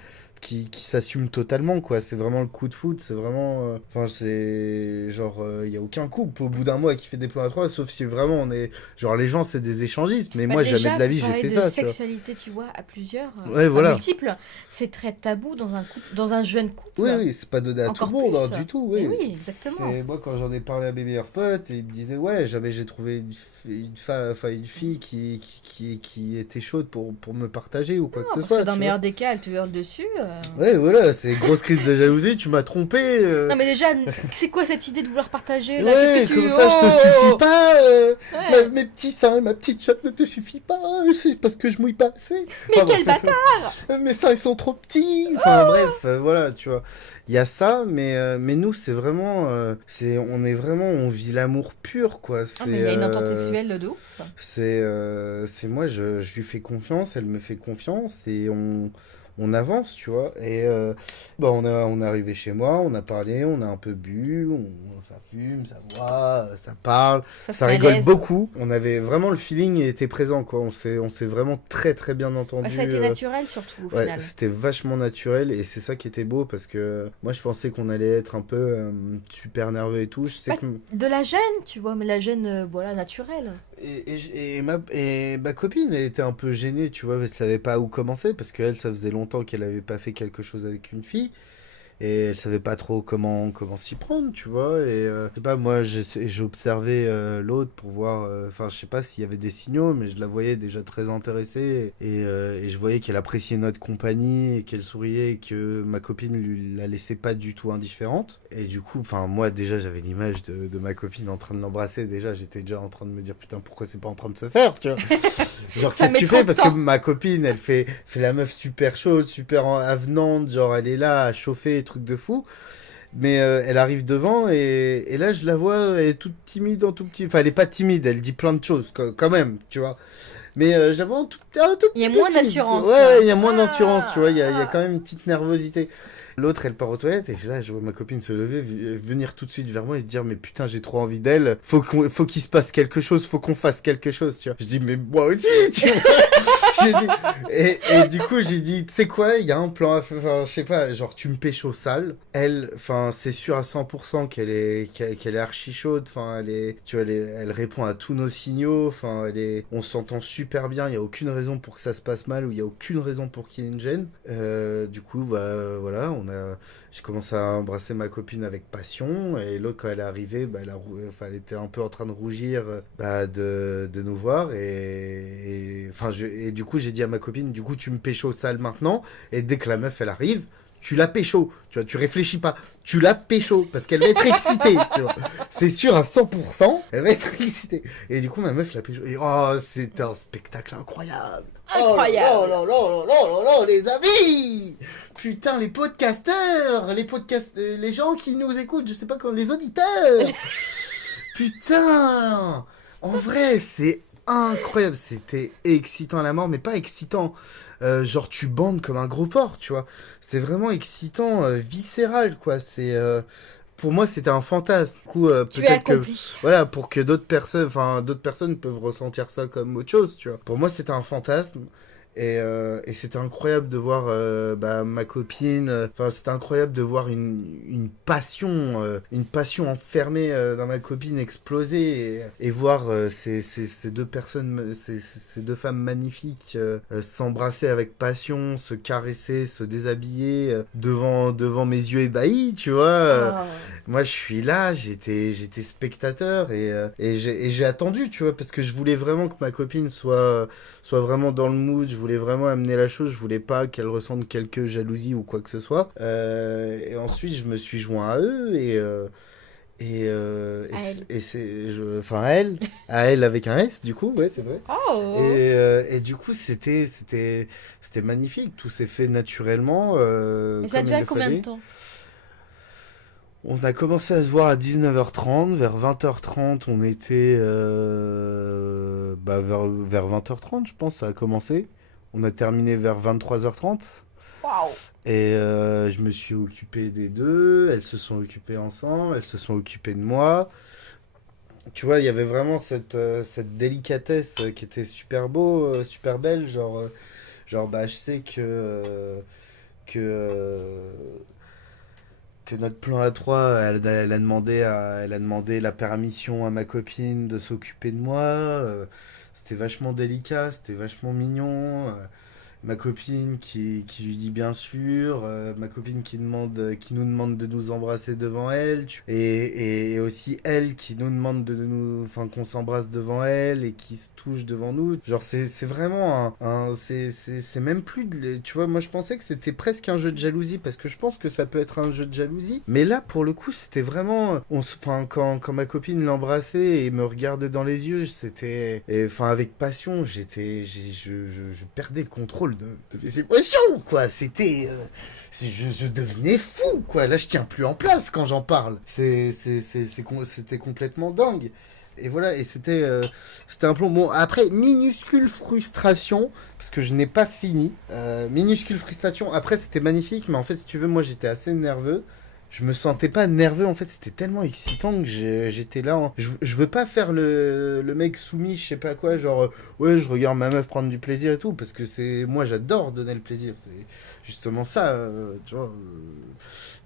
s'assume totalement, quoi. C'est vraiment le coup de foot, c'est vraiment c'est genre il y a aucun couple au bout d'un mois qui fait des plans à 3, sauf si vraiment on est genre, les gens c'est des échangistes, mais moi déjà, jamais de la vie j'ai fait ça, tu vois. Sexualité, tu vois, à plusieurs, ouais, voilà, multiples, c'est très tabou dans un couple, dans un jeune couple. Oui, c'est pas donné à tout le monde, hein, du tout, oui. Mais oui, exactement. Moi, quand j'en ai parlé à mes meilleurs potes, ils me disaient, ouais, jamais j'ai trouvé une fille qui était chaude pour me partager ou quoi que ce soit. Dans le meilleur des cas, elle te hurle dessus. Ouais, voilà, c'est grosse crise de jalousie, tu m'as trompé. Non, mais déjà, c'est quoi cette idée de vouloir partager là? Ouais, Qu'est-ce que comme ça, je te suffis pas. Ouais. Mes petits seins, ma petite chatte ne te suffit pas. C'est parce que je mouille pas assez. Mais quel bâtard! Mes seins, ils sont trop petits. Enfin, bref, voilà, tu vois. Il y a ça, mais nous, c'est vraiment. On vit l'amour pur, quoi. Ah, mais il y a une entente sexuelle de ouf. C'est moi, je lui fais confiance, elle me fait confiance, et on avance, tu vois. Et on est arrivé chez moi, on a parlé, on a un peu bu, ça fume, ça boit, ça parle, ça rigole beaucoup. On avait vraiment, le feeling était présent, quoi. On s'est vraiment très très bien entendu. Ça a été naturel surtout au final. C'était vachement naturel, et c'est ça qui était beau, parce que moi je pensais qu'on allait être un peu super nerveux et tout. Je sais que... De la gêne, tu vois, mais la gêne, naturelle. Et ma copine, elle était un peu gênée, tu vois, elle savait pas où commencer, parce qu'elle, ça faisait longtemps qu'elle avait pas fait quelque chose avec une fille. Et elle savait pas trop comment s'y prendre, tu vois. Et je sais pas, moi j'observais l'autre pour voir, enfin je sais pas s'il y avait des signaux, mais je la voyais déjà très intéressée. Et je voyais qu'elle appréciait notre compagnie et qu'elle souriait et que ma copine la laissait pas du tout indifférente. Et du coup, enfin moi déjà j'avais l'image de ma copine en train de l'embrasser. Déjà j'étais déjà en train de me dire putain pourquoi c'est pas en train de se faire, tu vois. Genre, Ça qu'est-ce que met tu trop fais? de Parce que temps. ma copine, elle fait la meuf super chaude, super avenante, genre, elle est là à chauffer, truc de fou. Mais elle arrive devant et là, je la vois, elle est toute timide, en tout petit. Enfin, elle est pas timide, elle dit plein de choses, quand même, tu vois. Mais j'avais un tout Il y petit a peu moins timide. Ouais, d'assurance. ouais, il y a moins d'assurance, tu vois, il y a Ah. quand même une petite nervosité. L'autre, elle part aux toilettes et là, je vois ma copine se lever, venir tout de suite vers moi et dire mais putain, j'ai trop envie d'elle. Faut qu'il se passe quelque chose, faut qu'on fasse quelque chose, tu vois. Je dis mais moi aussi, tu vois. J'ai dit- et du coup, j'ai dit, tu sais quoi, il y a un plan, enfin, je sais pas, genre, tu me pêches au sale. Elle, enfin, c'est sûr à 100% qu'elle est archi chaude, enfin, tu vois, elle répond à tous nos signaux, enfin, on s'entend super bien, il n'y a aucune raison pour que ça se passe mal ou il n'y a aucune raison pour qu'il y ait une gêne. Du coup, bah, voilà, j'ai commencé à embrasser ma copine avec passion et l'autre, quand elle est arrivée, bah, enfin, elle était un peu en train de rougir bah, de nous voir enfin, et du coup, j'ai dit à ma copine, du coup, tu me pécho sale maintenant et dès que la meuf, elle arrive, tu la pécho, tu vois, tu réfléchis pas, tu la pécho parce qu'elle va être excitée, tu vois. C'est sûr à 100%, elle va être excitée. Et du coup, ma meuf la pécho. Et oh, c'était un spectacle incroyable. Oh là là Incroyable. là là là là là là, les amis! Putain, les podcasteurs, les gens qui nous écoutent, je sais pas comment, les auditeurs. Putain! En vrai, c'est incroyable. C'était excitant à la mort, mais pas excitant. Genre, tu bandes comme un gros porc, tu vois. C'est vraiment excitant, viscéral, quoi. Pour moi, c'était un fantasme. Du coup, Tu es peut-être que, accompli. voilà, pour que d'autres personnes peuvent ressentir ça comme autre chose, tu vois. Pour moi, c'était un fantasme. Et c'était incroyable de voir bah, ma copine. Enfin, c'était incroyable de voir une passion enfermée dans ma copine exploser et voir ces deux personnes, ces deux femmes magnifiques s'embrasser avec passion, se caresser, se déshabiller devant mes yeux ébahis, tu vois. Ah. Moi, je suis là, j'étais spectateur et j'ai attendu, tu vois, parce que je voulais vraiment que ma copine soit vraiment dans le mood, je voulais vraiment amener la chose, je voulais pas qu'elle ressente quelque jalousie ou quoi que ce soit. Et ensuite, je me suis joint à eux À elle. enfin à elle avec un S, du coup, ouais, c'est vrai. Oh. Et du coup, c'était magnifique, tout s'est fait naturellement, Et ça a comme il duré le combien de fallait. temps? On a commencé à se voir à 19h30. Vers 20h30, on était. Bah, vers 20h30, je pense, ça a commencé. On a terminé vers 23h30. Waouh. Et je me suis occupé des deux. Elles se sont occupées ensemble. Elles se sont occupées de moi. Tu vois, il y avait vraiment cette délicatesse qui était super beau, super belle. Genre bah, je sais que, euh, que notre plan A3, elle a demandé la permission à ma copine de s'occuper de moi. C'était vachement délicat, c'était vachement mignon. Ma copine qui lui dit bien sûr, ma copine qui nous demande de nous embrasser devant elle, et aussi elle qui nous demande enfin qu'on s'embrasse devant elle et qui se touche devant nous. Genre c'est vraiment c'est même plus tu vois, moi je pensais que c'était presque un jeu de jalousie parce que je pense que ça peut être un jeu de jalousie, mais là pour le coup c'était vraiment, enfin quand ma copine l'embrassait et me regardait dans les yeux, enfin avec passion, je perdais le contrôle de mes émotions, quoi. Je devenais fou, quoi. Là, je tiens plus en place quand j'en parle. C'était complètement dingue. Et voilà, et c'était un plomb. Bon, après, minuscule frustration, parce que je n'ai pas fini. Minuscule frustration. Après, c'était magnifique, mais en fait, si tu veux, moi, j'étais assez nerveux. Je me sentais pas nerveux, en fait, c'était tellement excitant que j'étais là. Je veux pas faire le mec soumis, je sais pas quoi, genre, ouais, je regarde ma meuf prendre du plaisir et tout, parce que moi, j'adore donner le plaisir. C'est justement ça, tu vois,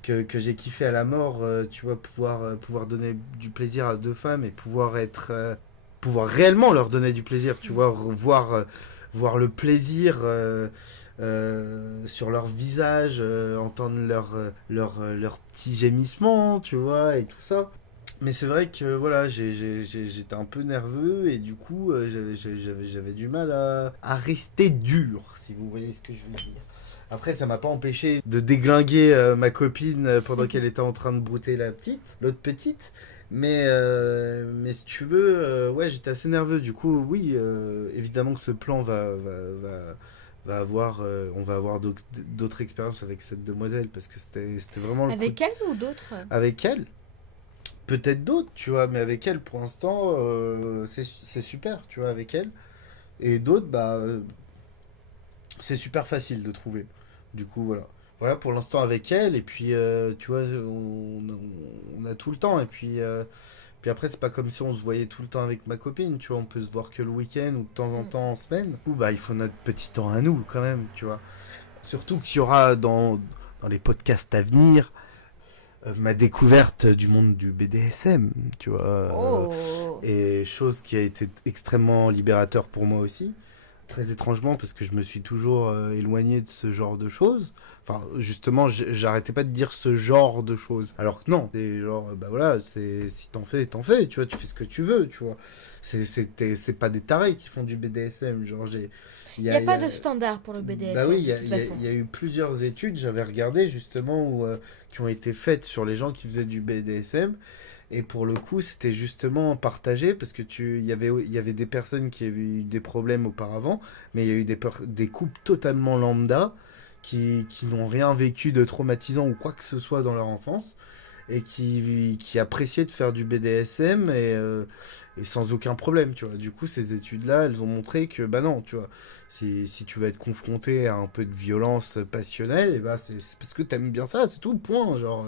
que j'ai kiffé à la mort, tu vois, pouvoir donner du plaisir à deux femmes et pouvoir être pouvoir réellement leur donner du plaisir, tu vois, voir le plaisir sur leur visage, entendre leurs petits gémissements, tu vois, et tout ça. Mais c'est vrai que voilà, j'étais un peu nerveux et du coup, j'avais du mal à rester dur, si vous voyez ce que je veux dire. Après, ça m'a pas empêché de déglinguer ma copine pendant qu'elle était en train de brouter l'autre petite. Mais si tu veux, ouais, j'étais assez nerveux. Du coup, oui, évidemment que ce plan va avoir, on va avoir d'autres expériences avec cette demoiselle parce que c'était vraiment le coup Avec elle ou d'autres? avec elle. Peut-être d'autres, tu vois, mais avec elle, pour l'instant, c'est super, tu vois, avec elle. Et d'autres, bah, c'est super facile de trouver. Du coup, voilà. Voilà pour l'instant avec elle, et puis, tu vois, on a tout le temps, et puis après, c'est pas comme si on se voyait tout le temps avec ma copine, tu vois, on peut se voir que le week-end ou de temps en temps en semaine. Du coup, bah, il faut notre petit temps à nous, quand même, tu vois. Surtout qu'il y aura dans les podcasts à venir ma découverte du monde du BDSM, tu vois. Oh. Et chose qui a été extrêmement libérateur pour moi aussi. Très étrangement, parce que je me suis toujours éloigné de ce genre de choses. Enfin, justement, j'arrêtais pas de dire ce genre de choses. Alors que non, c'est genre, bah voilà, si t'en fais, tu vois, tu fais ce que tu veux, tu vois. C'est pas des tarés qui font du BDSM. Genre, Il n'y a pas de standard pour le BDSM, bah oui, de toute façon. il y a eu plusieurs études, j'avais regardé justement, qui ont été faites sur les gens qui faisaient du BDSM. Et pour le coup, c'était justement partagé parce que il y avait des personnes qui avaient eu des problèmes auparavant, mais il y a eu des couples totalement lambda qui n'ont rien vécu de traumatisant ou quoi que ce soit dans leur enfance et qui appréciaient de faire du BDSM et sans aucun problème, tu vois. Du coup, ces études-là, elles ont montré que, bah non, tu vois, si tu vas être confronté à un peu de violence passionnelle, et bah c'est parce que t'aimes bien ça, c'est tout, point, genre...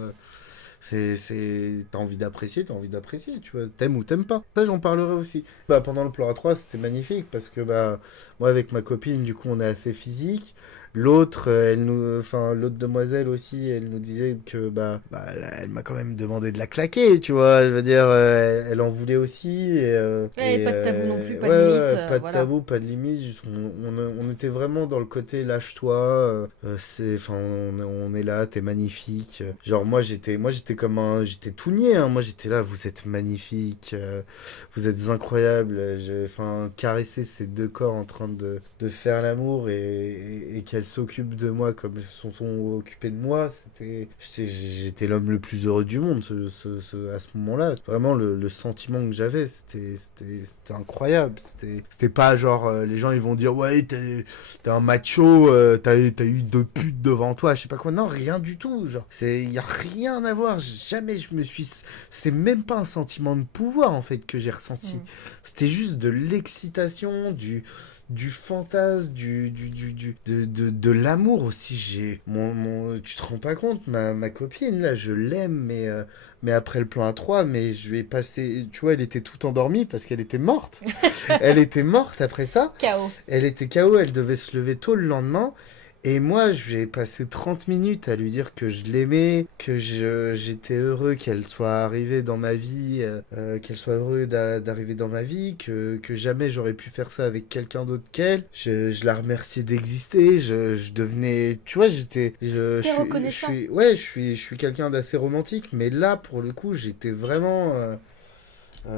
t'as envie d'apprécier, tu vois, t'aimes ou t'aimes pas. Ça, j'en parlerai aussi. Bah, pendant le plan A3, c'était magnifique parce que, bah, moi, avec ma copine, du coup, on est assez physique. L'autre, l'autre demoiselle aussi, elle nous disait que, elle m'a quand même demandé de la claquer, tu vois. Je veux dire, elle en voulait aussi. Ouais, pas de tabou non plus, pas ouais, de limite, pas de voilà. tabou, pas de limite. Juste, on était vraiment dans le côté lâche-toi. On est là, t'es magnifique. Genre, j'étais comme j'étais tout niais, hein. Moi, j'étais là, vous êtes magnifique, vous êtes incroyable. Caresser ces deux corps en train de faire l'amour et qu'elle s'occupe de moi comme elles sont occupées de moi, j'étais l'homme le plus heureux du monde à ce moment-là. Vraiment, le sentiment que j'avais, c'était incroyable. C'était pas genre, les gens ils vont dire, ouais, t'es un macho, t'as eu deux putes devant toi, je sais pas quoi. Non, rien du tout. Genre, y a rien à voir. Jamais je me suis. C'est même pas un sentiment de pouvoir en fait que j'ai ressenti. C'était juste de l'excitation, du fantasme, de l'amour aussi. Tu te rends pas compte, ma copine, là, je l'aime, mais après le plan A3, mais je vais passer. Tu vois, elle était tout endormie parce qu'elle était morte. Elle était morte après ça. Chaos. Elle était KO, elle devait se lever tôt le lendemain. Et moi, je vais passer 30 minutes à lui dire que je l'aimais, que j'étais heureux qu'elle soit arrivée dans ma vie, qu'elle soit heureuse d'arriver dans ma vie, que jamais j'aurais pu faire ça avec quelqu'un d'autre qu'elle. Je la remerciais d'exister, je devenais... Tu vois, T'es reconnaissant. ouais, je suis quelqu'un d'assez romantique, mais là, pour le coup, j'étais vraiment...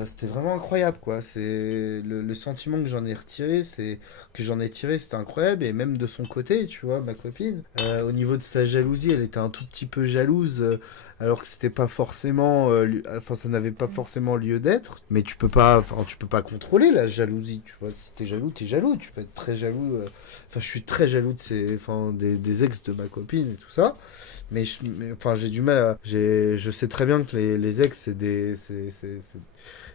c'était vraiment incroyable, quoi. C'est le sentiment que j'en ai tiré, c'était incroyable. Et même de son côté, tu vois, ma copine, au niveau de sa jalousie, elle était un tout petit peu jalouse, alors que c'était pas forcément, ça n'avait pas forcément lieu d'être. Mais tu peux pas contrôler la jalousie, tu vois. Si t'es jaloux, t'es jaloux. Tu peux être très jaloux. Je suis très jaloux des ex de ma copine et tout ça. J'ai du mal à. Je sais très bien que les ex,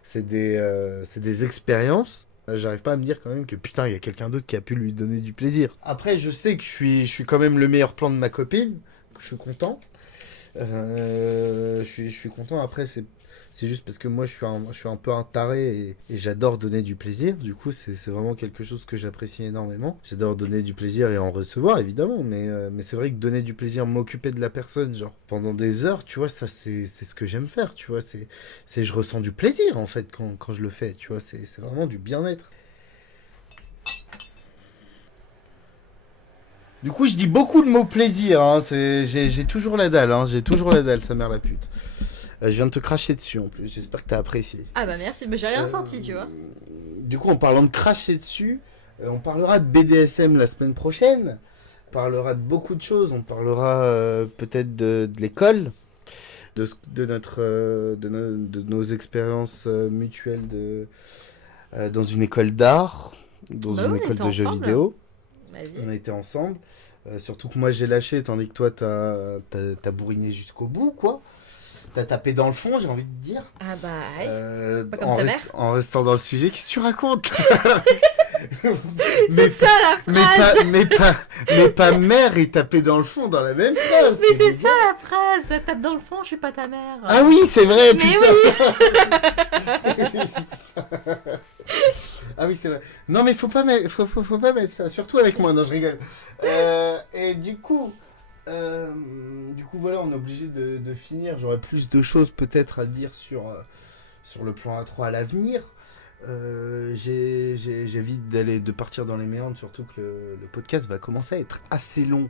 c'est des expériences. J'arrive pas à me dire quand même que putain, il y a quelqu'un d'autre qui a pu lui donner du plaisir. Après, je sais que je suis quand même le meilleur plan de ma copine, que je suis content. Je suis content. Après, C'est juste parce que moi, je suis un peu un taré et j'adore donner du plaisir. Du coup, c'est vraiment quelque chose que j'apprécie énormément. J'adore donner du plaisir et en recevoir, évidemment. Mais c'est vrai que donner du plaisir, m'occuper de la personne, genre, pendant des heures, tu vois, ça, c'est ce que j'aime faire, tu vois. Je ressens du plaisir, en fait, quand je le fais, tu vois. C'est vraiment du bien-être. Du coup, je dis beaucoup le mot plaisir. Hein. J'ai toujours la dalle. Hein. J'ai toujours la dalle, sa mère la pute. Je viens de te cracher dessus en plus. J'espère que t'as apprécié. Ah bah merci, mais j'ai rien senti, tu vois. Du coup, en parlant de cracher dessus, on parlera de BDSM la semaine prochaine. On parlera de beaucoup de choses. On parlera peut-être de l'école, de nos expériences mutuelles dans une école d'art, dans une école de jeux vidéo. Vas-y. On a été ensemble. Surtout que moi j'ai lâché, tandis que toi t'as bourriné jusqu'au bout, quoi. T'as tapé dans le fond, j'ai envie de dire. Ah bah, pas comme ta mère. En restant dans le sujet, qu'est-ce que tu racontes? C'est ça la phrase. Mais pas mère et taper dans le fond dans la même phrase. Mais c'est ça la phrase. Tape dans le fond, je suis pas ta mère. Ah oui, c'est vrai. Mais putain. Oui. Ah oui, c'est vrai. Non, mais faut pas mettre ça, surtout avec moi. Non, je rigole. Et du coup, voilà, on est obligé de finir. J'aurais plus de choses peut-être à dire sur le plan A3 à l'avenir. J'évite de partir dans les méandres, surtout que le podcast va commencer à être assez long.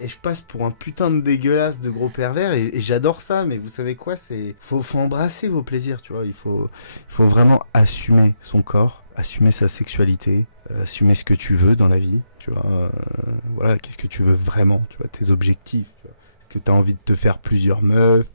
Et je passe pour un putain de dégueulasse de gros pervers et j'adore ça, mais vous savez quoi, faut embrasser vos plaisirs, tu vois. Il faut vraiment assumer son corps, assumer sa sexualité, assumer ce que tu veux dans la vie, tu vois. Voilà, qu'est-ce que tu veux vraiment, tu vois, tes objectifs. Tu vois. Est-ce que tu as envie de te faire plusieurs meufs?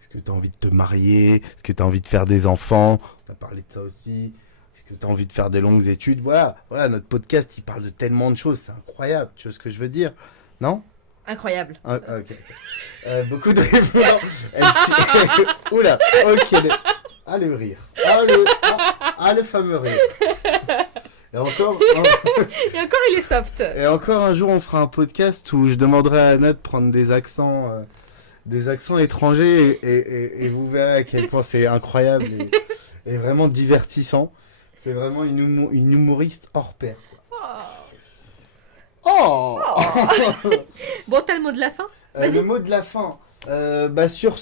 Est-ce que tu as envie de te marier? Est-ce que tu as envie de faire des enfants? On a parlé de ça aussi. Est-ce que tu as envie de faire des longues études? Voilà, notre podcast, il parle de tellement de choses, c'est incroyable, tu vois ce que je veux dire? Non? Incroyable. Ah, ok. Beaucoup de réponses. Oula, ok. Ah, le rire. Le fameux rire. Et encore, il est soft. Et encore un jour, on fera un podcast où je demanderai à Anna de prendre des accents étrangers et vous verrez à quel point c'est incroyable et vraiment divertissant. C'est vraiment une humoriste hors pair. Oh. Bon, t'as le mot de la fin? Vas-y. Le mot de la fin. Sur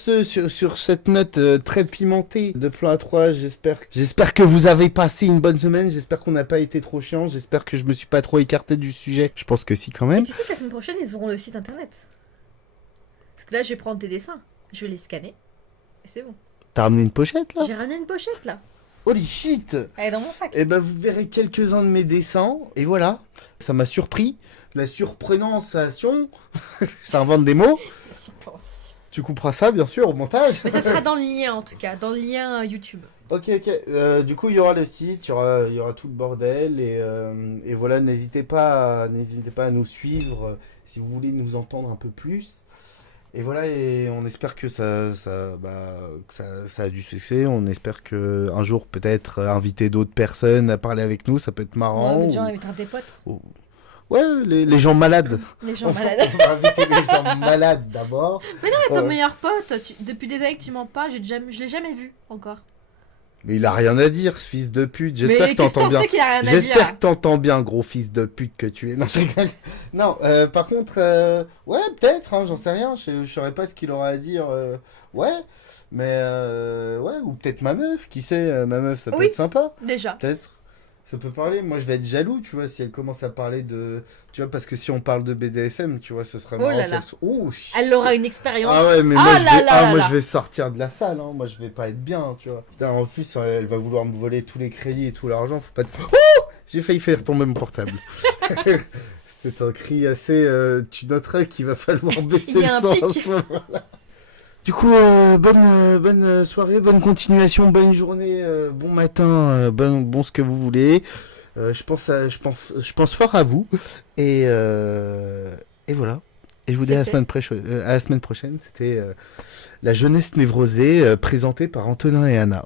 cette note très pimentée de plan A3, j'espère que vous avez passé une bonne semaine. J'espère qu'on n'a pas été trop chiant. J'espère que je me suis pas trop écarté du sujet. Je pense que si, quand même. Et tu sais que la semaine prochaine, ils auront le site internet. Parce que là, je vais prendre tes dessins. Je vais les scanner. Et c'est bon. T'as ramené une pochette là? J'ai ramené une pochette là. Holy shit! Elle est dans mon sac. Et vous verrez quelques-uns de mes dessins. Et voilà. Ça m'a surpris. La surprenançation. Ça invente des mots. Tu couperas ça, bien sûr, au montage. Mais ça sera dans le lien, en tout cas. Dans le lien YouTube. Ok. Du coup, il y aura le site, il y aura tout le bordel. Et voilà, n'hésitez pas à nous suivre si vous voulez nous entendre un peu plus. Et voilà, et on espère que ça a du succès. On espère que un jour, peut-être, inviter d'autres personnes à parler avec nous, ça peut être marrant. Ouais, mais déjà, on invitera tes potes. Ouais, les gens malades. Les gens malades. On va inviter les gens malades d'abord. Mais non, mais ton meilleur pote, depuis des années que tu m'en parles, je l'ai jamais vu encore. Mais il a rien à dire, ce fils de pute. J'espère que t'entends bien. J'espère que t'entends bien, gros fils de pute que tu es. Non, je rigole. Non, par contre, ouais, peut-être, hein, j'en sais rien. Je saurais pas ce qu'il aura à dire. Ouais, mais ouais, ou peut-être ma meuf, qui sait, ma meuf, ça peut être sympa. Déjà. Peut-être. Ça peut parler. Moi, je vais être jaloux, tu vois, si elle commence à parler de... Tu vois, parce que si on parle de BDSM, tu vois, ce serait marrant. Oh là là. Oh, elle aura une expérience. Ah ouais, mais moi, je vais sortir de la salle, hein. Moi, je vais pas être bien, tu vois. Putain, en plus, elle va vouloir me voler tous les crédits et tout l'argent. Faut pas... Oh, j'ai failli faire tomber mon portable. C'était un cri assez... tu noterais qu'il va falloir baisser le son à ce moment-là. Du coup, bonne soirée, bonne continuation, bonne journée, bon matin, bon ce que vous voulez. Je pense fort à vous. Et voilà. Et je vous dis à la semaine prochaine. C'était La jeunesse névrosée, présentée par Antonin et Anna.